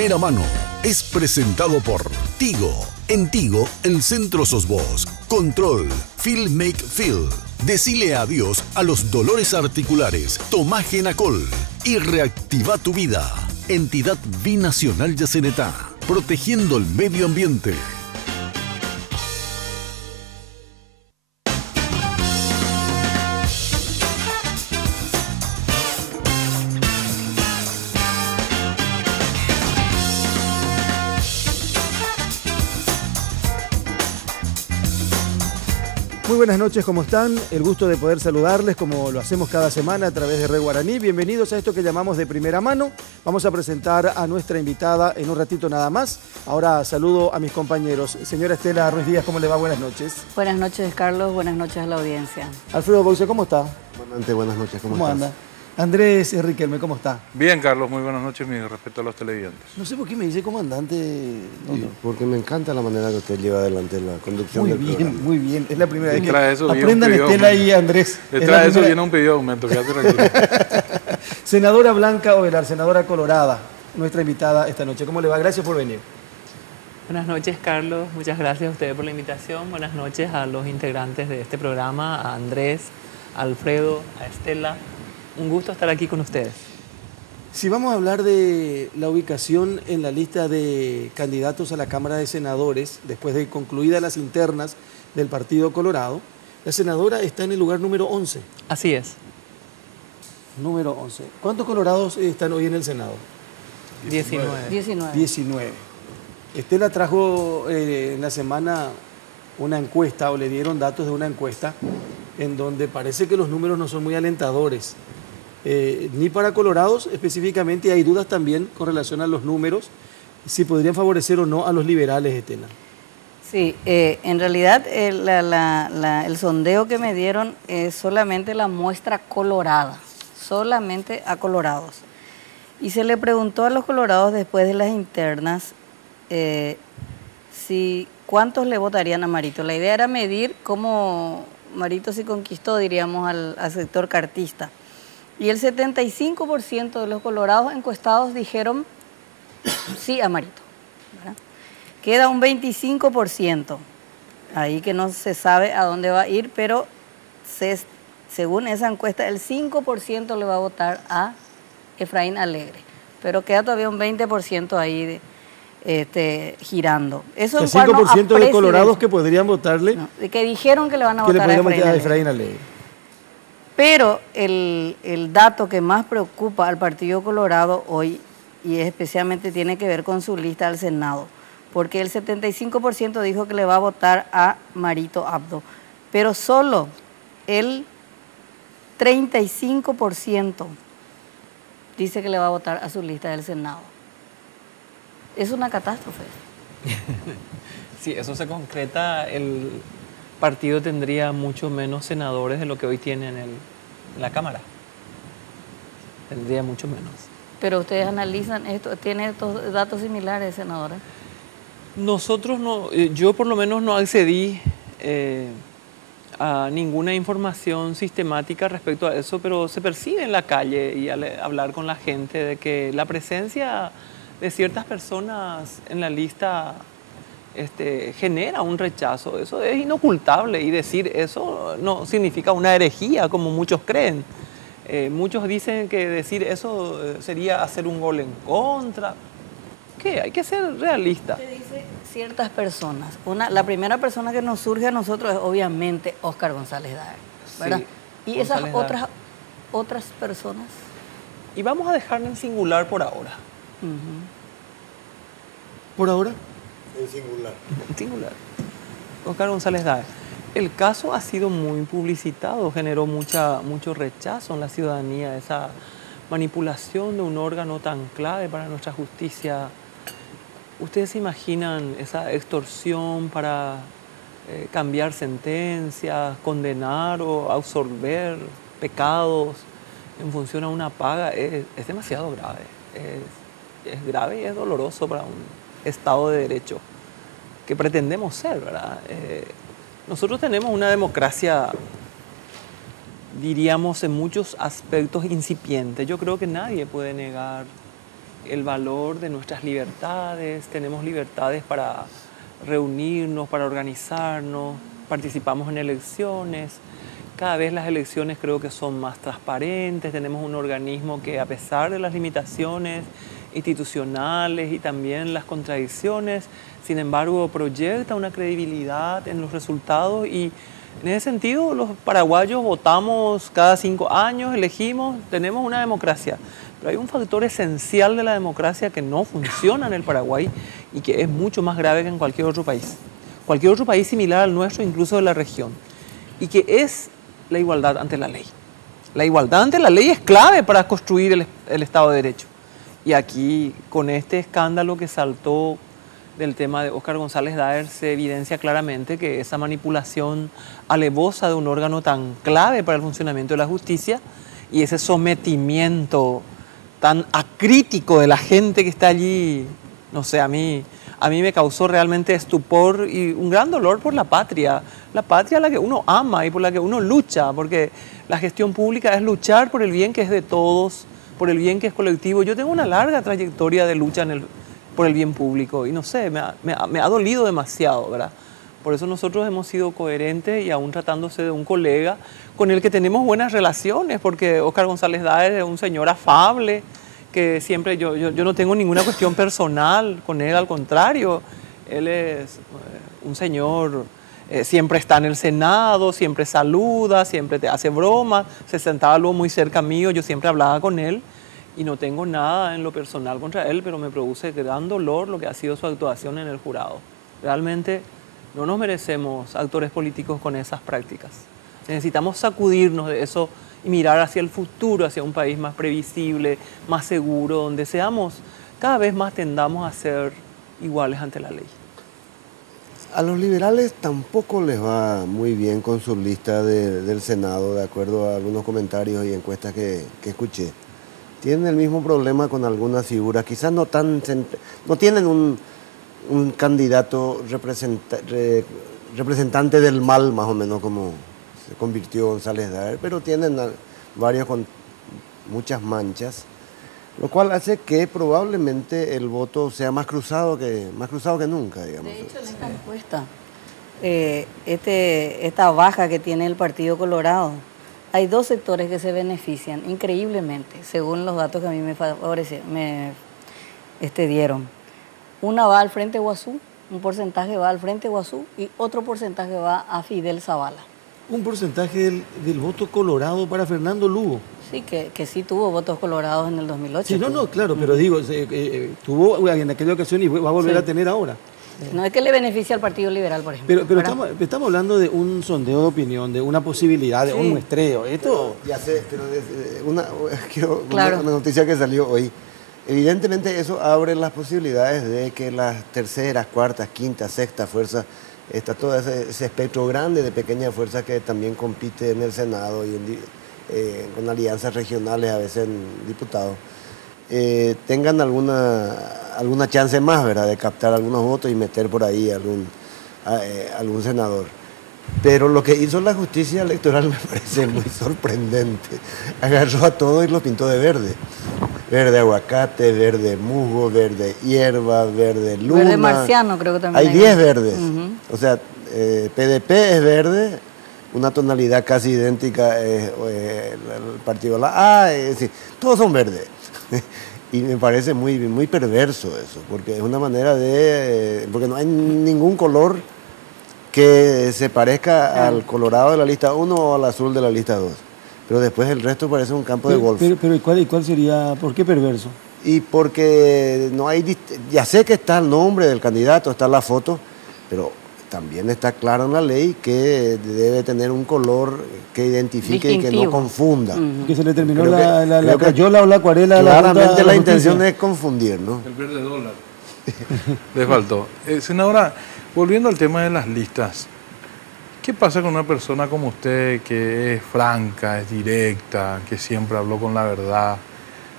Primera Mano es presentado por Tigo. En Tigo, el centro sos vos. Control. Feel Make Feel. Decile adiós a los dolores articulares. Tomá Genacol y reactiva tu vida. Entidad Binacional Yacenetá. Protegiendo el medio ambiente. Muy buenas noches, ¿cómo están? El gusto de poder saludarles como lo hacemos cada semana a través de Red Guaraní. Bienvenidos a esto que llamamos de primera mano. Vamos a presentar a nuestra invitada en un ratito nada más. Ahora saludo a mis compañeros. Señora Estela Ruiz Díaz, ¿cómo le va? Buenas noches. Buenas noches, Carlos. Buenas noches a la audiencia. Alfredo Boise, ¿cómo está? Buenas noches, ¿cómo anda? Andrés Riquelme, ¿cómo está? Bien, Carlos, muy buenas noches, mi respeto a los televidentes. No sé por qué me dice comandante. Sí, porque me encanta la manera que usted lleva adelante la conducción del programa. Muy bien. Es la primera vez que eso, aprendan Estela y Andrés. Detrás de eso viene un pedido de aumento, quédate tranquilo. Senadora Blanca Ovelar, senadora colorada, nuestra invitada esta noche. ¿Cómo le va? Gracias por venir. Buenas noches, Carlos. Muchas gracias a ustedes por la invitación. Buenas noches a los integrantes de este programa, a Andrés, a Alfredo, a Estela. Un gusto estar aquí con ustedes. Si vamos a hablar de la ubicación en la lista de candidatos a la Cámara de Senadores, después de concluidas las internas del Partido Colorado, la senadora está en el lugar número 11. Así es. Número 11. ¿Cuántos colorados están hoy en el Senado? 19. 19. Estela trajo en la semana una encuesta, o le dieron datos de una encuesta, en donde parece que los números no son muy alentadores. Ni para colorados específicamente, hay dudas también con relación a los números, si podrían favorecer o no a los liberales, Estela. Sí, en realidad el sondeo que me dieron es solamente la muestra colorada, solamente a colorados. Y se le preguntó a los colorados después de las internas cuántos le votarían a Marito. La idea era medir cómo Marito se conquistó, diríamos, al sector cartista. Y el 75% de los colorados encuestados dijeron sí a Marito, ¿verdad? Queda un 25%, ahí que no se sabe a dónde va a ir, pero según esa encuesta, el 5% le va a votar a Efraín Alegre. Pero queda todavía un 20% ahí girando. Eso el 5% de colorados que podrían votarle. No, que dijeron que le van a votar a Efraín Alegre. Pero el dato que más preocupa al Partido Colorado hoy, y especialmente tiene que ver con su lista al Senado, porque el 75% dijo que le va a votar a Marito Abdo, pero solo el 35% dice que le va a votar a su lista del Senado. Es una catástrofe. Si eso se concreta, el partido tendría mucho menos senadores de lo que hoy tiene en la Cámara. Tendría mucho menos. Pero ustedes analizan esto, ¿tiene estos datos similares, senadora? Nosotros no, yo por lo menos no accedí a ninguna información sistemática respecto a eso, pero se percibe en la calle y al hablar con la gente de que la presencia de ciertas personas en la lista genera un rechazo. Eso es inocultable, y decir eso no significa una herejía como muchos creen. Muchos dicen que decir eso sería hacer un gol en contra. ¿Qué? Hay que ser realista. Usted dice ciertas personas. La primera persona que nos surge a nosotros es obviamente Óscar González Daer, ¿verdad? Sí, y esas otras personas. Y vamos a dejarlo en singular por ahora. ¿Por ahora? En singular. En singular. Óscar González Daer. El caso ha sido muy publicitado, generó mucho rechazo en la ciudadanía, esa manipulación de un órgano tan clave para nuestra justicia. ¿Ustedes se imaginan esa extorsión para cambiar sentencias, condenar o absorber pecados en función a una paga? Es demasiado grave. Es grave y es doloroso para un Estado de Derecho que pretendemos ser, ¿verdad? Nosotros tenemos una democracia, diríamos, en muchos aspectos incipiente. Yo creo que nadie puede negar el valor de nuestras libertades, tenemos libertades para reunirnos, para organizarnos, participamos en elecciones. Cada vez las elecciones creo que son más transparentes, tenemos un organismo que a pesar de las limitaciones institucionales y también las contradicciones, sin embargo proyecta una credibilidad en los resultados y en ese sentido los paraguayos votamos cada 5 años, elegimos, tenemos una democracia. Pero hay un factor esencial de la democracia que no funciona en el Paraguay y que es mucho más grave que en cualquier otro país. Cualquier otro país similar al nuestro, incluso de la región. Y que es la igualdad ante la ley. La igualdad ante la ley es clave para construir el Estado de Derecho. Y aquí, con este escándalo que saltó del tema de Óscar González Daer, se evidencia claramente que esa manipulación alevosa de un órgano tan clave para el funcionamiento de la justicia y ese sometimiento tan acrítico de la gente que está allí, no sé, a mí me causó realmente estupor y un gran dolor por la patria a la que uno ama y por la que uno lucha, porque la gestión pública es luchar por el bien que es de todos, por el bien que es colectivo. Yo tengo una larga trayectoria de lucha por el bien público y no sé, me ha dolido demasiado, ¿verdad? Por eso nosotros hemos sido coherentes y aún tratándose de un colega con el que tenemos buenas relaciones, porque Óscar González Daer es un señor afable, que siempre yo no tengo ninguna cuestión personal con él, al contrario, él es un señor, siempre está en el Senado, siempre saluda, siempre te hace bromas, se sentaba luego muy cerca mío, yo siempre hablaba con él y no tengo nada en lo personal contra él, pero me produce gran dolor lo que ha sido su actuación en el jurado. Realmente no nos merecemos actores políticos con esas prácticas. Necesitamos sacudirnos de eso y mirar hacia el futuro, hacia un país más previsible, más seguro, donde cada vez más tendamos a ser iguales ante la ley. A los liberales tampoco les va muy bien con su lista del Senado, de acuerdo a algunos comentarios y encuestas que escuché. Tienen el mismo problema con algunas figuras, quizás no tienen un candidato representante del mal, más o menos como se convirtió González Daer, pero tienen varios con muchas manchas, lo cual hace que probablemente el voto sea más cruzado que nunca, digamos. De hecho, en esta encuesta, esta baja que tiene el Partido Colorado, hay 2 sectores que se benefician increíblemente, según los datos que a mí me dieron. Una va al Frente Guazú, un porcentaje va al Frente Guazú y otro porcentaje va a Fidel Zavala. Un porcentaje del voto colorado para Fernando Lugo. Sí, que sí tuvo votos colorados en el 2008. Sí, no, claro, pero digo, tuvo en aquella ocasión y va a volver a tener ahora. No es que le beneficie al Partido Liberal, por ejemplo. Pero estamos hablando de un sondeo de opinión, de una posibilidad, de un muestreo. Esto... Ya sé, pero una noticia que salió hoy. Evidentemente eso abre las posibilidades de que las terceras, cuartas, quintas, sextas fuerzas, está todo ese espectro grande de pequeñas fuerzas que también compite en el Senado y con alianzas regionales, a veces en diputados, tengan alguna chance más, ¿verdad?, de captar algunos votos y meter por ahí algún senador. Pero lo que hizo la justicia electoral me parece muy sorprendente. Agarró a todos y los pintó de verde. Verde aguacate, verde musgo, verde hierba, verde luna. Verde marciano creo que también. Hay 10 verdes. O sea, PDP es verde, una tonalidad casi idéntica el partido la A, todos son verdes. Y me parece muy, muy perverso eso, porque es una manera porque no hay ningún color que se parezca al colorado de la lista 1 o al azul de la lista 2. Pero después el resto parece un campo de golf. Pero ¿y cuál sería? ¿Por qué perverso? Y porque no hay... Ya sé que está el nombre del candidato, está la foto, pero también está claro en la ley que debe tener un color que identifique distintivo y que no confunda. Que se le terminó la crayola o la acuarela. Claramente la intención es confundir, ¿no? El verde dólar. Les faltó. Senadora, volviendo al tema de las listas, ¿qué pasa con una persona como usted que es franca, es directa, que siempre habló con la verdad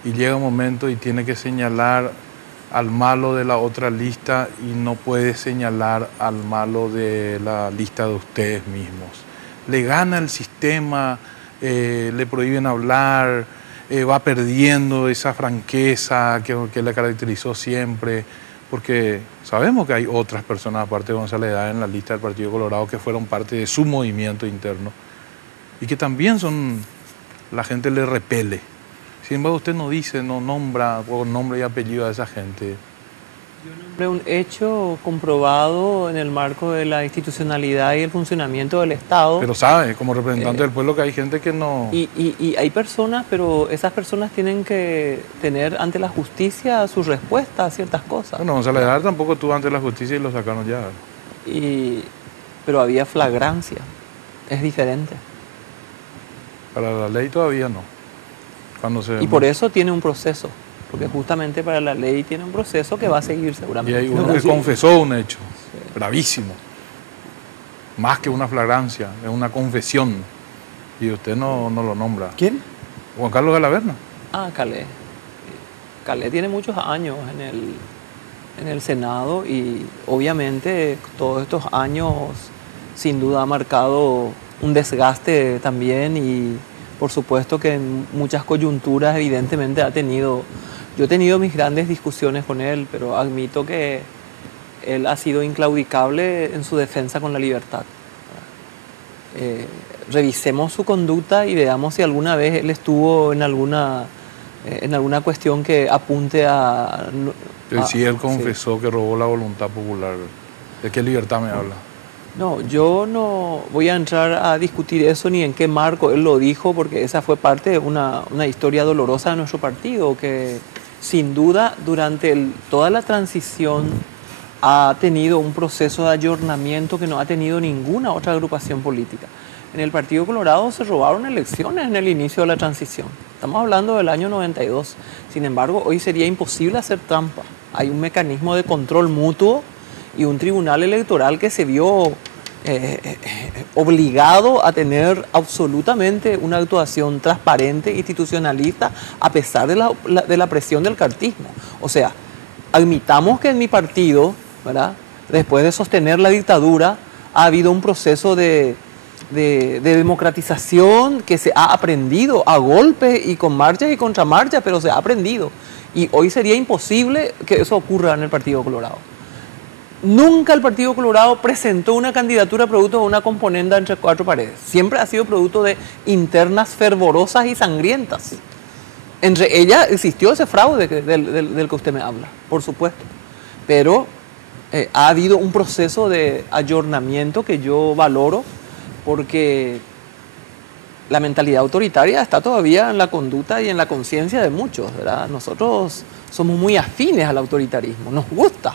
y llega un momento y tiene que señalar al malo de la otra lista y no puede señalar al malo de la lista de ustedes mismos? ¿Le gana el sistema? ¿Le prohíben hablar? va perdiendo esa franqueza que le caracterizó siempre? Porque sabemos que hay otras personas, aparte de González Dáez, en la lista del Partido Colorado que fueron parte de su movimiento interno y que también la gente le repele. Sin embargo, usted no dice, no nombra con nombre y apellido a esa gente. Yo nombré un hecho comprobado en el marco de la institucionalidad y el funcionamiento del Estado. Pero sabe, como representante del pueblo, que hay gente que no... Y hay personas, pero esas personas tienen que tener ante la justicia su respuesta a ciertas cosas. Bueno, González Dáez tampoco estuvo ante la justicia y lo sacaron ya. Pero había flagrancia, es diferente. Para la ley todavía no. Y por eso tiene un proceso. Porque justamente para la ley tiene un proceso que va a seguir seguramente. Y hay uno que confesó un hecho gravísimo, más que una flagrancia, es una confesión, y usted no lo nombra. ¿Quién? Juan Carlos Galaverna. Calé. Calé tiene muchos años en el Senado y obviamente todos estos años sin duda ha marcado un desgaste también y por supuesto que en muchas coyunturas evidentemente ha tenido... Yo he tenido mis grandes discusiones con él, pero admito que él ha sido inclaudicable en su defensa con la libertad. Revisemos su conducta y veamos si alguna vez él estuvo en alguna cuestión que apunte a... Sí, él confesó que robó la voluntad popular. ¿De qué libertad me habla? No, yo no voy a entrar a discutir eso ni en qué marco él lo dijo, porque esa fue parte de una historia dolorosa de nuestro partido, que sin duda durante toda la transición ha tenido un proceso de ayornamiento que no ha tenido ninguna otra agrupación política. En el Partido Colorado se robaron elecciones en el inicio de la transición. Estamos hablando del año 92. Sin embargo, hoy sería imposible hacer trampa. Hay un mecanismo de control mutuo y un tribunal electoral que se vio obligado a tener absolutamente una actuación transparente, institucionalista, a pesar de la presión del cartismo. O sea, admitamos que en mi partido, ¿verdad?, después de sostener la dictadura, ha habido un proceso de democratización que se ha aprendido a golpe y con marchas y contramarchas, pero se ha aprendido. Y hoy sería imposible que eso ocurra en el Partido Colorado. Nunca el Partido Colorado presentó una candidatura producto de una componenda entre cuatro paredes. Siempre ha sido producto de internas fervorosas y sangrientas. Entre ellas existió ese fraude del que usted me habla, por supuesto. Pero ha habido un proceso de ayornamiento que yo valoro porque la mentalidad autoritaria está todavía en la conducta y en la conciencia de muchos, ¿verdad? Nosotros somos muy afines al autoritarismo, nos gusta.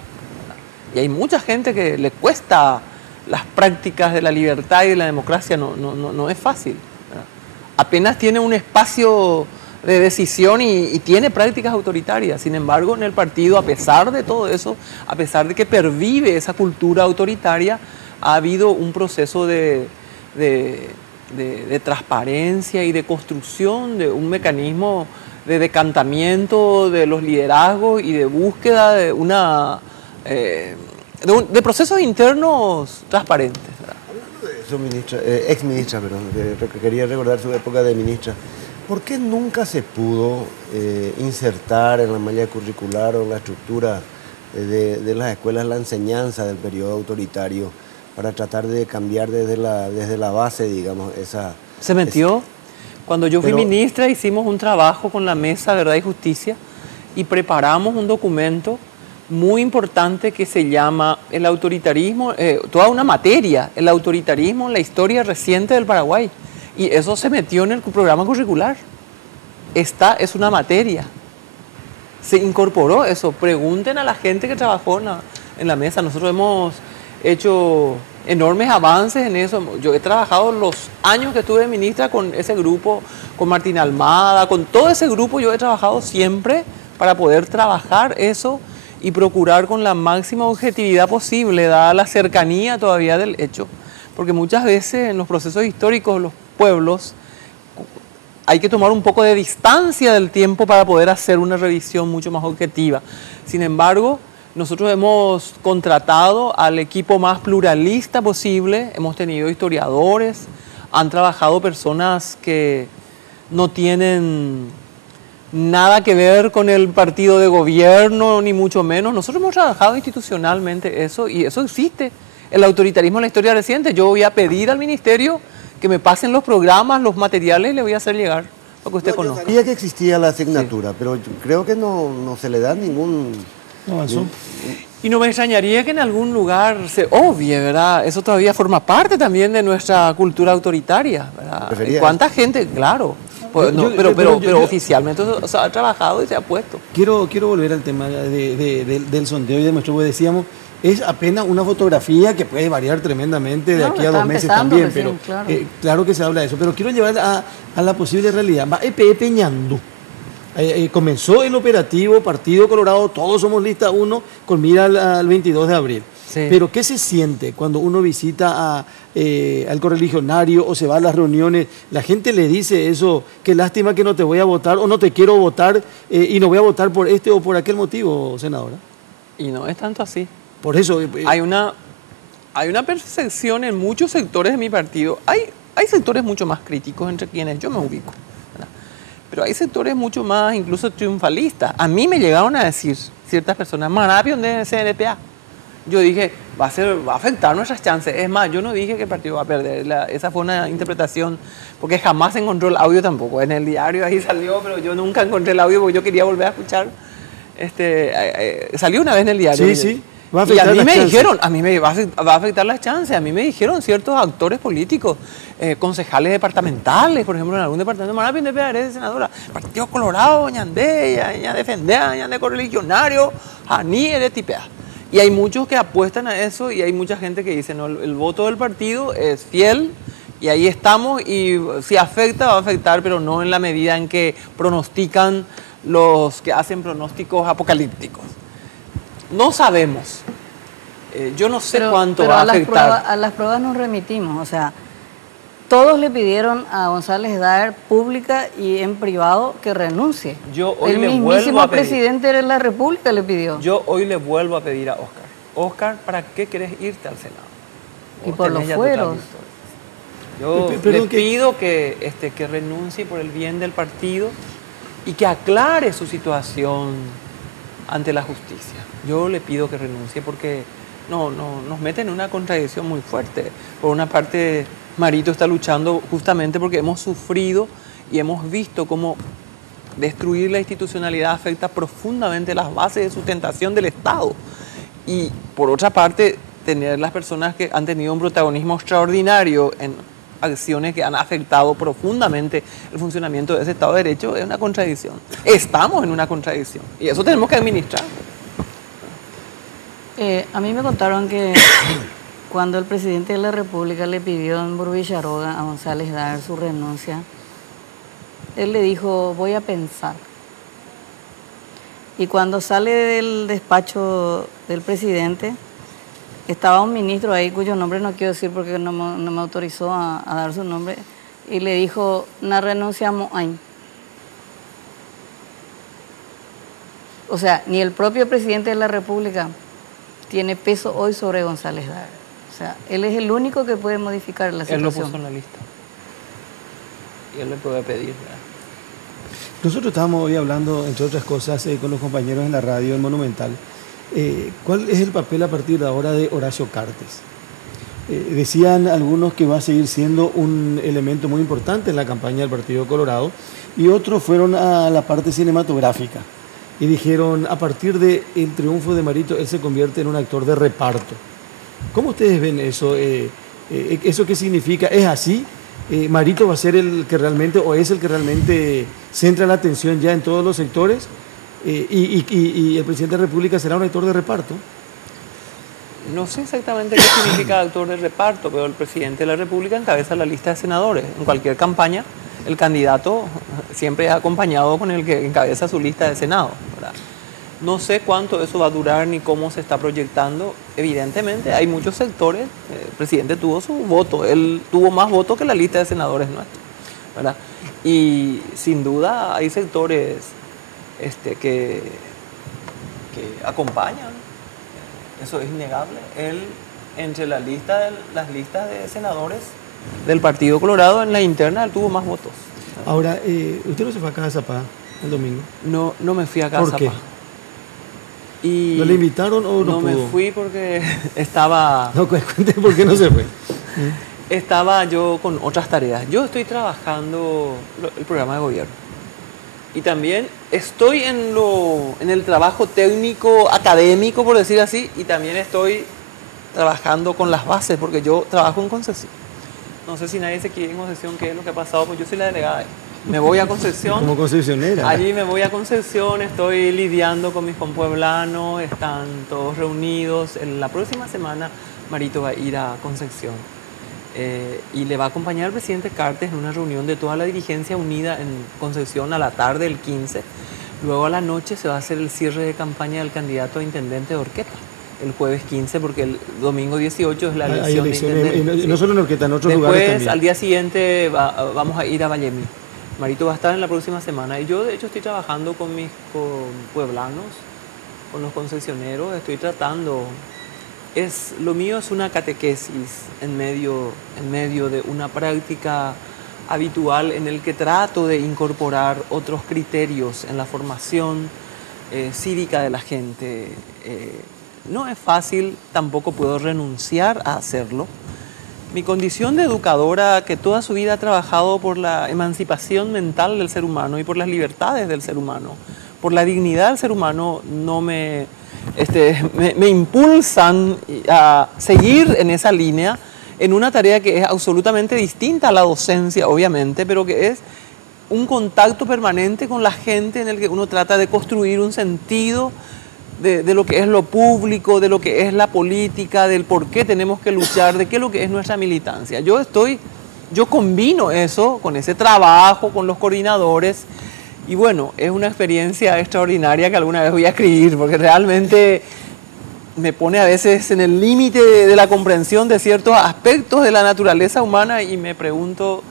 Y hay mucha gente que le cuesta las prácticas de la libertad y de la democracia, no es fácil, ¿verdad? Apenas tiene un espacio de decisión y tiene prácticas autoritarias. Sin embargo, en el partido, a pesar de todo eso, a pesar de que pervive esa cultura autoritaria, ha habido un proceso de transparencia y de construcción de un mecanismo de decantamiento de los liderazgos y de búsqueda de de procesos internos transparentes, ¿verdad? Hablando de eso, ministra, ex-ministra, quería recordar su época de ministra. ¿Por qué nunca se pudo insertar en la malla curricular o en la estructura de las escuelas la enseñanza del periodo autoritario para tratar de cambiar desde la base, digamos, esa... Se metió. Cuando yo fui ministra hicimos un trabajo con la Mesa Verdad y Justicia y preparamos un documento muy importante que se llama el autoritarismo, toda una materia, el autoritarismo en la historia reciente del Paraguay. Y eso se metió en el programa curricular. Esta es una materia. Se incorporó eso. Pregunten a la gente que trabajó en la mesa. Nosotros hemos hecho enormes avances en eso. Yo he trabajado los años que estuve ministra con ese grupo, con Martín Almada, con todo ese grupo. Yo he trabajado siempre para poder trabajar eso y procurar con la máxima objetividad posible, dada la cercanía todavía del hecho. Porque muchas veces en los procesos históricos, los pueblos, hay que tomar un poco de distancia del tiempo para poder hacer una revisión mucho más objetiva. Sin embargo, nosotros hemos contratado al equipo más pluralista posible, hemos tenido historiadores, han trabajado personas que no tienen nada que ver con el partido de gobierno, ni mucho menos. Nosotros hemos trabajado institucionalmente eso y eso existe. El autoritarismo en la historia reciente. Yo voy a pedir al ministerio que me pasen los programas, los materiales y le voy a hacer llegar lo que usted conozca. Yo sabía que existía la asignatura, pero yo creo que no se le da ningún... No avanzó. Y no me extrañaría que en algún lugar se obvie, ¿verdad? Eso todavía forma parte también de nuestra cultura autoritaria, ¿verdad? ¿Cuánta gente? Claro. Pues, pero oficialmente se ha trabajado y se ha puesto. Quiero volver al tema del sondeo y de nuestro, pues decíamos, es apenas una fotografía que puede variar tremendamente de aquí a 2 meses también, pero claro que se habla de eso. Pero quiero llevar a la posible realidad. Va EPE Ñandú. Comenzó el operativo Partido Colorado, todos somos lista 1, con mira al 22 de abril. Sí. Pero ¿qué se siente cuando uno visita al correligionario o se va a las reuniones? La gente le dice eso, qué lástima que no te voy a votar o no te quiero votar y no voy a votar por este o por aquel motivo, senadora. Y no es tanto así. Por eso... Hay una percepción en muchos sectores de mi partido. Hay sectores mucho más críticos entre quienes yo me ubico. Pero hay sectores mucho más, incluso triunfalistas. A mí me llegaron a decir ciertas personas, más rápido de CNPA. Yo dije, va a afectar nuestras chances. Es más, yo no dije que el partido va a perder. Esa fue una interpretación, porque jamás se encontró el audio tampoco. En el diario ahí salió, pero yo nunca encontré el audio porque yo quería volver a escuchar. Salió una vez en el diario. Sí. Y a mí me dijeron, a mí me va a afectar las chances. A mí me dijeron ciertos actores políticos, concejales departamentales, por ejemplo, en algún departamento, Marapi de PRS, senadora, Partido Colorado, Ñandé, Ña Defender, Ñandé Correligionario, Janí, Tipea. Y hay muchos que apuestan a eso y hay mucha gente que dice, no, el voto del partido es fiel y ahí estamos y si afecta, va a afectar, pero no en la medida en que pronostican los que hacen pronósticos apocalípticos. No sabemos. Yo no sé cuánto va a afectar. A las pruebas nos remitimos. O sea, todos le pidieron a González Daer pública y en privado que renuncie. El mismísimo presidente de la República le pidió. Yo hoy le vuelvo a pedir a Oscar. Oscar, ¿para qué querés irte al Senado? Y por los fueros. Yo le pido que renuncie por el bien del partido y que aclare su situación ante la justicia. Yo le pido que renuncie porque nos mete en una contradicción muy fuerte. Por una parte, Marito está luchando justamente porque hemos sufrido y hemos visto cómo destruir la institucionalidad afecta profundamente las bases de sustentación del Estado. Y por otra parte, tener las personas que han tenido un protagonismo extraordinario en acciones que han afectado profundamente el funcionamiento de ese Estado de Derecho es una contradicción. Estamos en una contradicción y eso tenemos que administrar. A mí me contaron que cuando el presidente de la República le pidió en Burvillaroga a González Daer su renuncia, él le dijo, voy a pensar. Y cuando sale del despacho del presidente, estaba un ministro ahí cuyo nombre no quiero decir porque no me autorizó a dar su nombre, y le dijo, no renunciamos ahí. O sea, ni el propio presidente de la República tiene peso hoy sobre González Daer. O sea, él es el único que puede modificar la situación. Él lo puso en la lista. Y él le puede pedir, ¿verdad? Nosotros estábamos hoy hablando, entre otras cosas, con los compañeros en la radio, en Monumental. ¿Cuál es el papel a partir de ahora de Horacio Cartes? Decían algunos que va a seguir siendo un elemento muy importante en la campaña del Partido Colorado y otros fueron a la parte cinematográfica. Y dijeron, a partir del triunfo de Marito, él se convierte en un actor de reparto. ¿Cómo ustedes ven eso? ¿Eso qué significa? ¿Es así? ¿Marito va a ser el que realmente, o es el que realmente centra la atención ya en todos los sectores? ¿Y el presidente de la República será un actor de reparto? No sé exactamente qué significa actor de reparto, pero el presidente de la República encabeza la lista de senadores. En cualquier campaña, el candidato siempre es acompañado con el que encabeza su lista de Senado, ¿verdad? No sé cuánto eso va a durar ni cómo se está proyectando. Evidentemente hay muchos sectores, el presidente tuvo su voto, él tuvo más votos que la lista de senadores nuestra, ¿verdad? Y sin duda hay sectores que acompañan, eso es innegable. Él, entre las listas de senadores del Partido Colorado, en la interna él tuvo más votos. Ahora, usted no se fue acá a Zapá el domingo? No me fui a casa. ¿Por qué? Y ¿No le invitaron o no no pudo? me fui porque estaba... No, cuente por qué no se fue. Estaba yo con otras tareas. Yo estoy trabajando el programa de gobierno. Y también estoy en el trabajo técnico, académico, por decir así, y también estoy trabajando con las bases, porque yo trabajo en Concepción. No sé si nadie se quiere en Concepción qué es lo que ha pasado, pues yo soy la delegada. Me voy a Concepción. Como concepcionera. Allí me voy a Concepción, estoy lidiando con mis compueblanos, están todos reunidos. En la próxima semana Marito va a ir a Concepción. Y le va a acompañar el presidente Cartes en una reunión de toda la dirigencia unida en Concepción a la tarde del 15. Luego a la noche se va a hacer el cierre de campaña del candidato a intendente de Horqueta, el jueves 15, porque el domingo 18 es la elección de intendente. Y no solo en Horqueta, en otros lugares también. Después, al día siguiente, vamos a ir a Vallemí. Marito va a estar en la próxima semana. Y yo, de hecho, estoy trabajando con mis pueblanos, con los concesioneros, estoy tratando... Lo mío es una catequesis en medio de una práctica habitual en el que trato de incorporar otros criterios en la formación cívica de la gente. No es fácil, tampoco puedo renunciar a hacerlo. Mi condición de educadora, que toda su vida ha trabajado por la emancipación mental del ser humano y por las libertades del ser humano, por la dignidad del ser humano, no me impulsan a seguir en esa línea, en una tarea que es absolutamente distinta a la docencia, obviamente, pero que es un contacto permanente con la gente en el que uno trata de construir un sentido de lo que es lo público, de lo que es la política, del por qué tenemos que luchar, de qué es lo que es nuestra militancia. Yo combino eso con ese trabajo, con los coordinadores. Y bueno, es una experiencia extraordinaria que alguna vez voy a escribir, porque realmente me pone a veces en el límite de la comprensión de ciertos aspectos de la naturaleza humana y me pregunto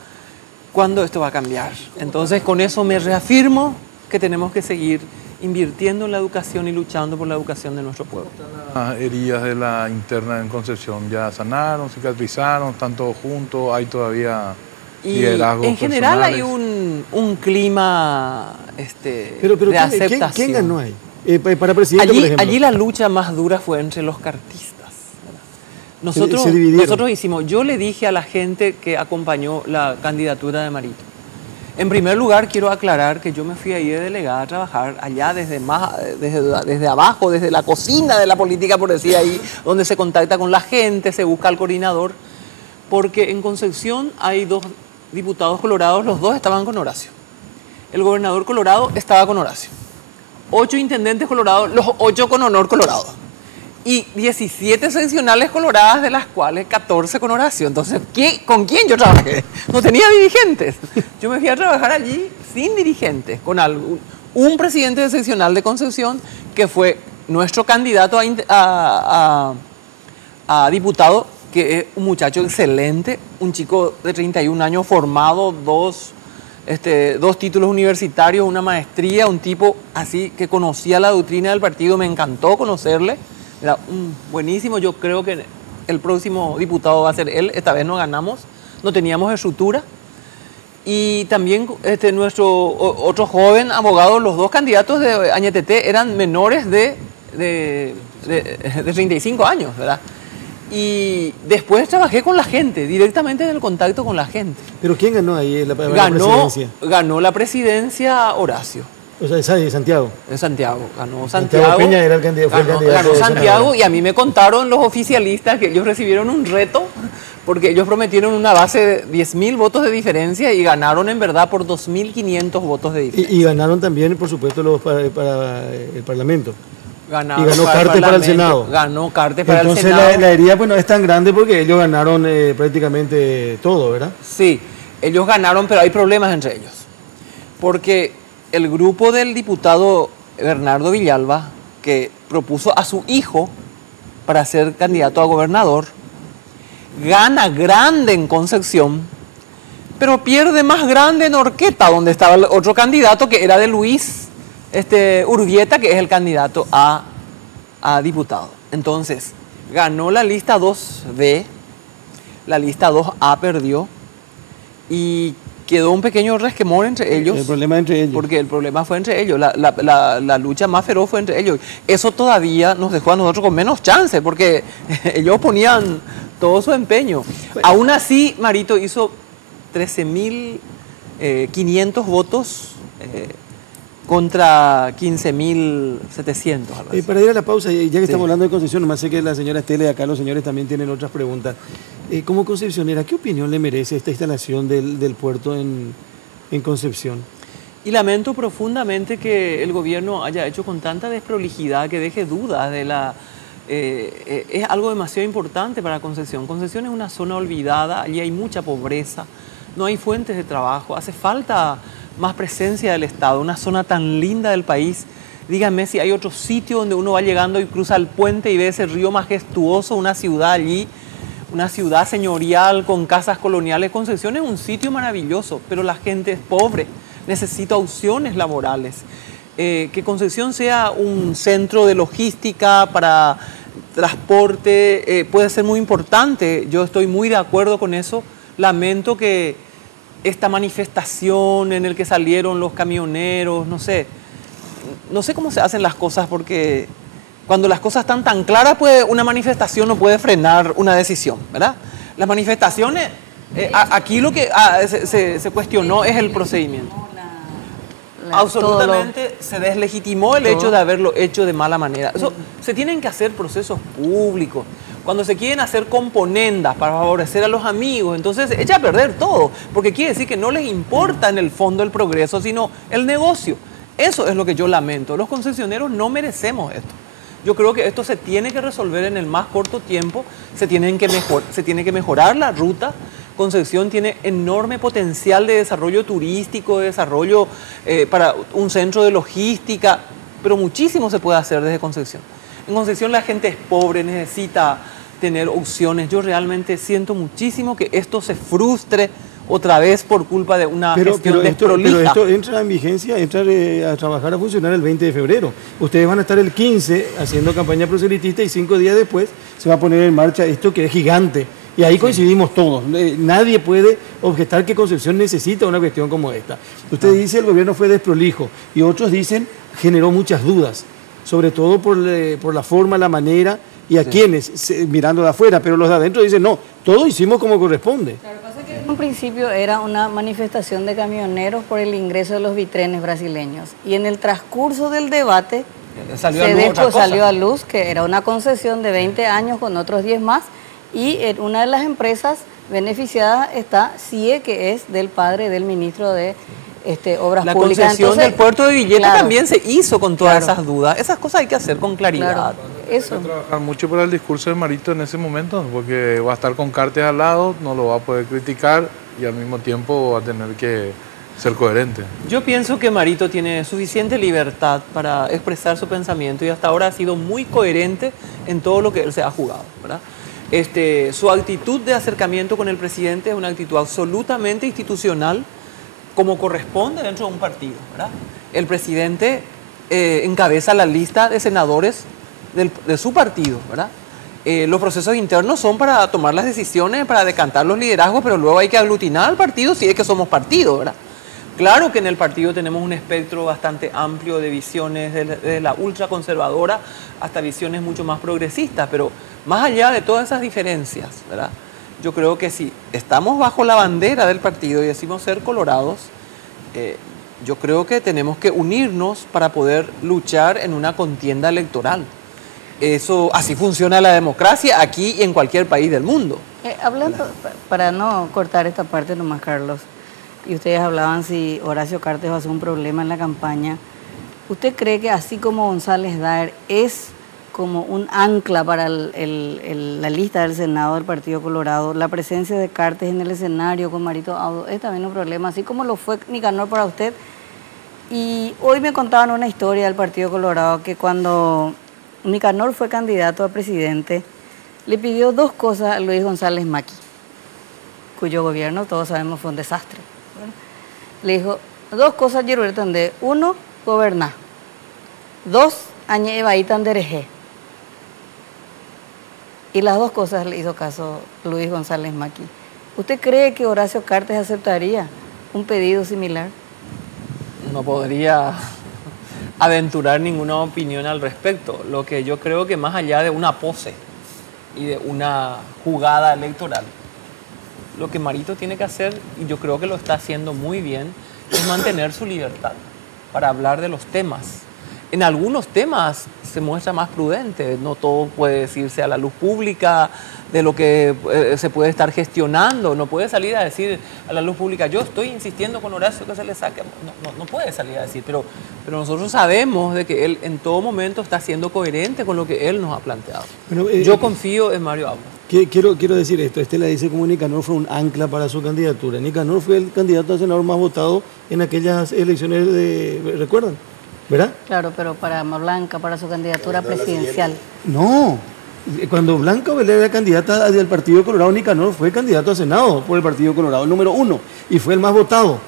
cuándo esto va a cambiar. Entonces, con eso me reafirmo que tenemos que seguir invirtiendo en la educación y luchando por la educación de nuestro pueblo. Las heridas de la interna en Concepción ya sanaron, cicatrizaron, están todos juntos, hay todavía... Y en general hay un clima de aceptación. ¿Quién ganó ahí? Para presidente, por ejemplo. Allí la lucha más dura fue entre los cartistas. Nosotros hicimos, yo le dije a la gente que acompañó la candidatura de Marito. En primer lugar, quiero aclarar que yo me fui ahí de delegada a trabajar allá desde abajo, desde la cocina de la política, por decir ahí, donde se contacta con la gente, se busca al coordinador, porque en Concepción hay 2 diputados colorados, los 2 estaban con Horacio. El gobernador colorado estaba con Horacio. 8 intendentes colorados, los 8 con honor colorado. Y 17 seccionales coloradas, de las cuales 14 con Horacio. Entonces, ¿con quién yo trabajé? No tenía dirigentes. Yo me fui a trabajar allí sin dirigentes, con un presidente de seccional de Concepción, que fue nuestro candidato a diputado, que es un muchacho excelente, un chico de 31 años formado, 2 títulos universitarios, una maestría, un tipo así que conocía la doctrina del partido, me encantó conocerle, era buenísimo. Yo creo que el próximo diputado va a ser él, esta vez no ganamos, no teníamos estructura. Y también nuestro otro joven abogado, los 2 candidatos de Añetete eran menores de 35 años, ¿verdad? Y después trabajé con la gente, directamente en el contacto con la gente. ¿Pero quién ganó ahí la presidencia? Ganó la presidencia Horacio. O sea, esa de Santiago. De Santiago, ganó Santiago. Peña era el candidato. Ganó Santiago, y a mí me contaron los oficialistas que ellos recibieron un reto, porque ellos prometieron una base de 10.000 votos de diferencia y ganaron en verdad por 2.500 votos de diferencia. Y ganaron también, por supuesto, para el Parlamento. Y ganó Cartes para el Senado. Ganó Cartes para el Senado. Entonces la herida pues no es tan grande porque ellos ganaron prácticamente todo, ¿verdad? Sí, ellos ganaron, pero hay problemas entre ellos. Porque el grupo del diputado Bernardo Villalba, que propuso a su hijo para ser candidato a gobernador, gana grande en Concepción, pero pierde más grande en Horqueta, donde estaba el otro candidato que era de Luis Urbieta, que es el candidato a diputado. Entonces, ganó la lista 2B, la lista 2A perdió, y quedó un pequeño resquemor entre ellos. El problema entre ellos. Porque el problema fue entre ellos, la lucha más feroz fue entre ellos. Eso todavía nos dejó a nosotros con menos chance, porque ellos ponían todo su empeño. Bueno. Aún así, Marito hizo 13.500 votos contra 15.700. Para ir a la pausa, ya que estamos hablando de Concepción, nomás sé que la señora Estela y acá los señores también tienen otras preguntas. Como concepcionera, ¿qué opinión le merece esta instalación del puerto en Concepción? Y lamento profundamente que el gobierno haya hecho con tanta desprolijidad que deje dudas de la... es algo demasiado importante para Concepción. Concepción es una zona olvidada, allí hay mucha pobreza, no hay fuentes de trabajo, hace falta más presencia del Estado, una zona tan linda del país. Díganme si hay otro sitio donde uno va llegando y cruza el puente y ve ese río majestuoso, una ciudad allí, una ciudad señorial con casas coloniales. Concepción es un sitio maravilloso, pero la gente es pobre, necesita opciones laborales. Que Concepción sea un centro de logística para transporte puede ser muy importante, yo estoy muy de acuerdo con eso. Lamento que esta manifestación en el que salieron los camioneros, no sé cómo se hacen las cosas, porque cuando las cosas están tan claras, una manifestación no puede frenar una decisión, ¿verdad? Las manifestaciones, aquí lo que se cuestionó es el procedimiento. Absolutamente se deslegitimó el hecho de haberlo hecho de mala manera. Eso, se tienen que hacer procesos públicos. Cuando se quieren hacer componendas para favorecer a los amigos, entonces echa a perder todo, porque quiere decir que no les importa en el fondo el progreso, sino el negocio. Eso es lo que yo lamento. Los concesioneros no merecemos esto. Yo creo que esto se tiene que resolver en el más corto tiempo, se tiene que mejorar la ruta. Concepción tiene enorme potencial de desarrollo turístico, de desarrollo para un centro de logística, pero muchísimo se puede hacer desde Concepción. En Concepción la gente es pobre, necesita tener opciones. Yo realmente siento muchísimo que esto se frustre otra vez por culpa de una gestión desprolija. Pero esto entra en vigencia, entra a trabajar, a funcionar el 20 de febrero. Ustedes van a estar el 15 haciendo campaña proselitista y 5 días después se va a poner en marcha esto que es gigante. Y ahí coincidimos todos. Nadie puede objetar que Concepción necesita una cuestión como esta. Usted dice el gobierno fue desprolijo y otros dicen generó muchas dudas, sobre todo por la forma, la manera y a quienes, mirando de afuera, pero los de adentro dicen no, todo hicimos como corresponde. Claro, pasa que en un principio era una manifestación de camioneros por el ingreso de los bitrenes brasileños y en el transcurso del debate salió a luz que era una concesión de 20 años con otros 10 más. Y en una de las empresas beneficiadas está CIE, que es del padre del ministro de Obras Públicas. La concesión del puerto de Villeta también se hizo con todas esas dudas. Esas cosas hay que hacer con claridad. Claro, eso. Hay que trabajar mucho para el discurso de Marito en ese momento, porque va a estar con Cartes al lado, no lo va a poder criticar y al mismo tiempo va a tener que ser coherente. Yo pienso que Marito tiene suficiente libertad para expresar su pensamiento y hasta ahora ha sido muy coherente en todo lo que él se ha jugado, ¿verdad? Su actitud de acercamiento con el presidente es una actitud absolutamente institucional, como corresponde dentro de un partido, ¿verdad? El presidente encabeza la lista de senadores de su partido, ¿verdad? Los procesos internos son para tomar las decisiones, para decantar los liderazgos, pero luego hay que aglutinar al partido si es que somos partido, ¿verdad? Claro que en el partido tenemos un espectro bastante amplio de visiones, desde la ultraconservadora hasta visiones mucho más progresistas, pero más allá de todas esas diferencias, ¿verdad? Yo creo que si estamos bajo la bandera del partido y decimos ser colorados, yo creo que tenemos que unirnos para poder luchar en una contienda electoral. Así funciona la democracia aquí y en cualquier país del mundo. Hablando, para no cortar esta parte nomás, Carlos, y ustedes hablaban si Horacio Cartes va a ser un problema en la campaña. ¿Usted cree que así como González Daer es como un ancla para la lista del Senado del Partido Colorado, la presencia de Cartes en el escenario con Marito Audo es también un problema, así como lo fue Nicanor para usted? Y hoy me contaban una historia del Partido Colorado que cuando Nicanor fue candidato a presidente, le pidió 2 cosas a Luis González Macchi, cuyo gobierno todos sabemos fue un desastre. Le dijo 2 cosas, Yerubertande. 1, gobernar. 2, añe evaitan dereje. Y las 2 cosas le hizo caso Luis González Macchi. ¿Usted cree que Horacio Cartes aceptaría un pedido similar? No podría aventurar ninguna opinión al respecto. Lo que yo creo que más allá de una pose y de una jugada electoral, lo que Marito tiene que hacer, y yo creo que lo está haciendo muy bien, es mantener su libertad para hablar de los temas. En algunos temas se muestra más prudente, no todo puede decirse a la luz pública de lo que se puede estar gestionando, no puede salir a decir a la luz pública, yo estoy insistiendo con Horacio que se le saque, no puede salir a decir, pero nosotros sabemos de que él en todo momento está siendo coherente con lo que él nos ha planteado. Bueno, yo confío en Mario Aula. Quiero decir esto, Estela dice como Nicanor fue un ancla para su candidatura. Nicanor fue el candidato a senador más votado en aquellas elecciones ¿recuerdan? ¿Verdad? Claro, pero para Blanca, para su candidatura presidencial. No, cuando Blanca Ovelar era candidata del Partido Colorado, Nicanor fue candidato a Senado por el Partido Colorado, el número 1, y fue el más votado.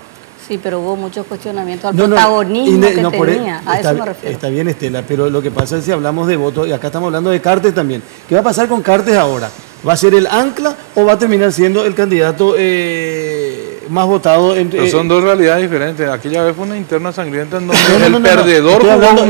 Sí, pero hubo muchos cuestionamientos al protagonismo que tenía, a eso me refiero. Está bien, Estela, pero lo que pasa es que si hablamos de votos, y acá estamos hablando de Cartes también, ¿qué va a pasar con Cartes ahora? ¿Va a ser el ancla o va a terminar siendo el candidato más votado? Pero son dos realidades diferentes. Aquella vez fue una interna sangrienta en donde el perdedor jugó un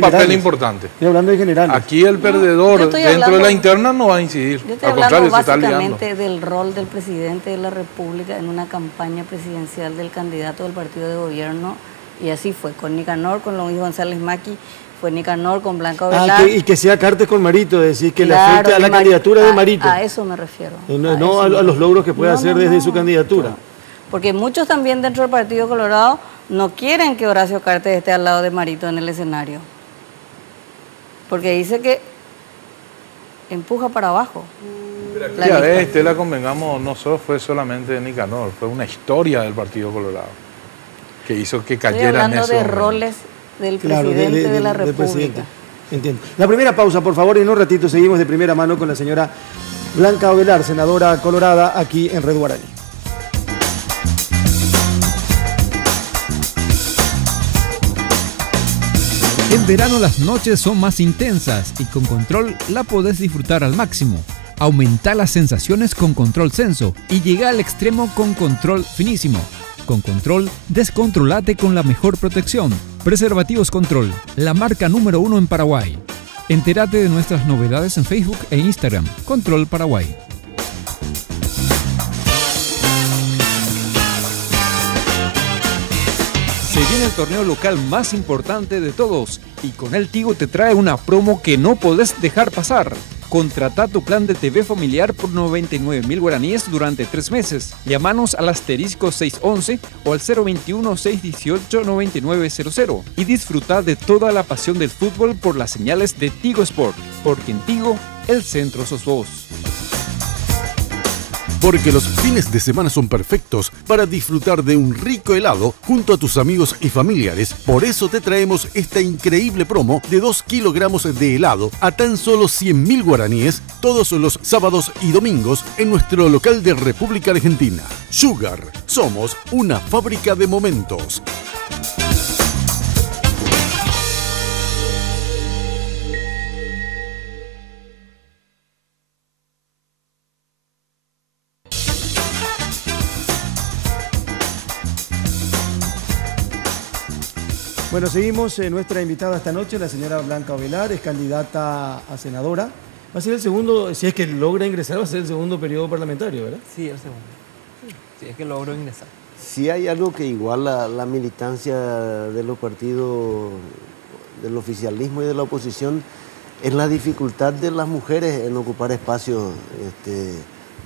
papel importante. Estoy hablando de general. Aquí el perdedor dentro de la interna no va a incidir. Yo estoy hablando básicamente del rol del presidente de la República en una campaña presidencial del candidato del partido de gobierno, y así fue, con Nicanor, con Luis González Maqui, fue Nicanor con Blanca Ovelar. Y que sea Cartes con Marito, es decir, que le afecte a la candidatura de Marito. A eso me refiero. No a los logros que puede hacer desde su candidatura. No. Porque muchos también dentro del Partido Colorado no quieren que Horacio Cartes esté al lado de Marito en el escenario. Porque dice que empuja para abajo. Pero aquella vez, Estela, convengamos, no solo fue solamente Nicanor, fue una historia del Partido Colorado que hizo que cayera en eso. Estoy hablando de roles del presidente de la República. Entiendo. La primera pausa, por favor, y en un ratito seguimos de primera mano con la señora Blanca Ovelar, senadora colorada, aquí en Red Guaraní. En verano las noches son más intensas y con Control la podés disfrutar al máximo. Aumenta las sensaciones con Control Senso y llega al extremo con Control Finísimo. Con Control, descontrolate con la mejor protección. Preservativos Control, la marca número 1 en Paraguay. Entérate de nuestras novedades en Facebook e Instagram. Control Paraguay. Se viene el torneo local más importante de todos y con él Tigo te trae una promo que no podés dejar pasar. Contrata tu plan de TV familiar por 99.000 guaraníes durante 3 meses. Llámanos al asterisco 611 o al 021-618-9900 y disfruta de toda la pasión del fútbol por las señales de Tigo Sport, porque en Tigo el centro sos vos. Porque los fines de semana son perfectos para disfrutar de un rico helado junto a tus amigos y familiares. Por eso te traemos esta increíble promo de 2 kilogramos de helado a tan solo 100.000 guaraníes todos los sábados y domingos en nuestro local de República Argentina. Sugar, somos una fábrica de momentos. Bueno, seguimos. Nuestra invitada esta noche, la señora Blanca Ovelar, es candidata a senadora. Va a ser el segundo, si es que logra ingresar, va a ser el segundo periodo parlamentario, ¿verdad? Sí, el segundo. Sí, si es que logro ingresar. Si hay algo que iguala la militancia de los partidos, del oficialismo y de la oposición, es la dificultad de las mujeres en ocupar espacios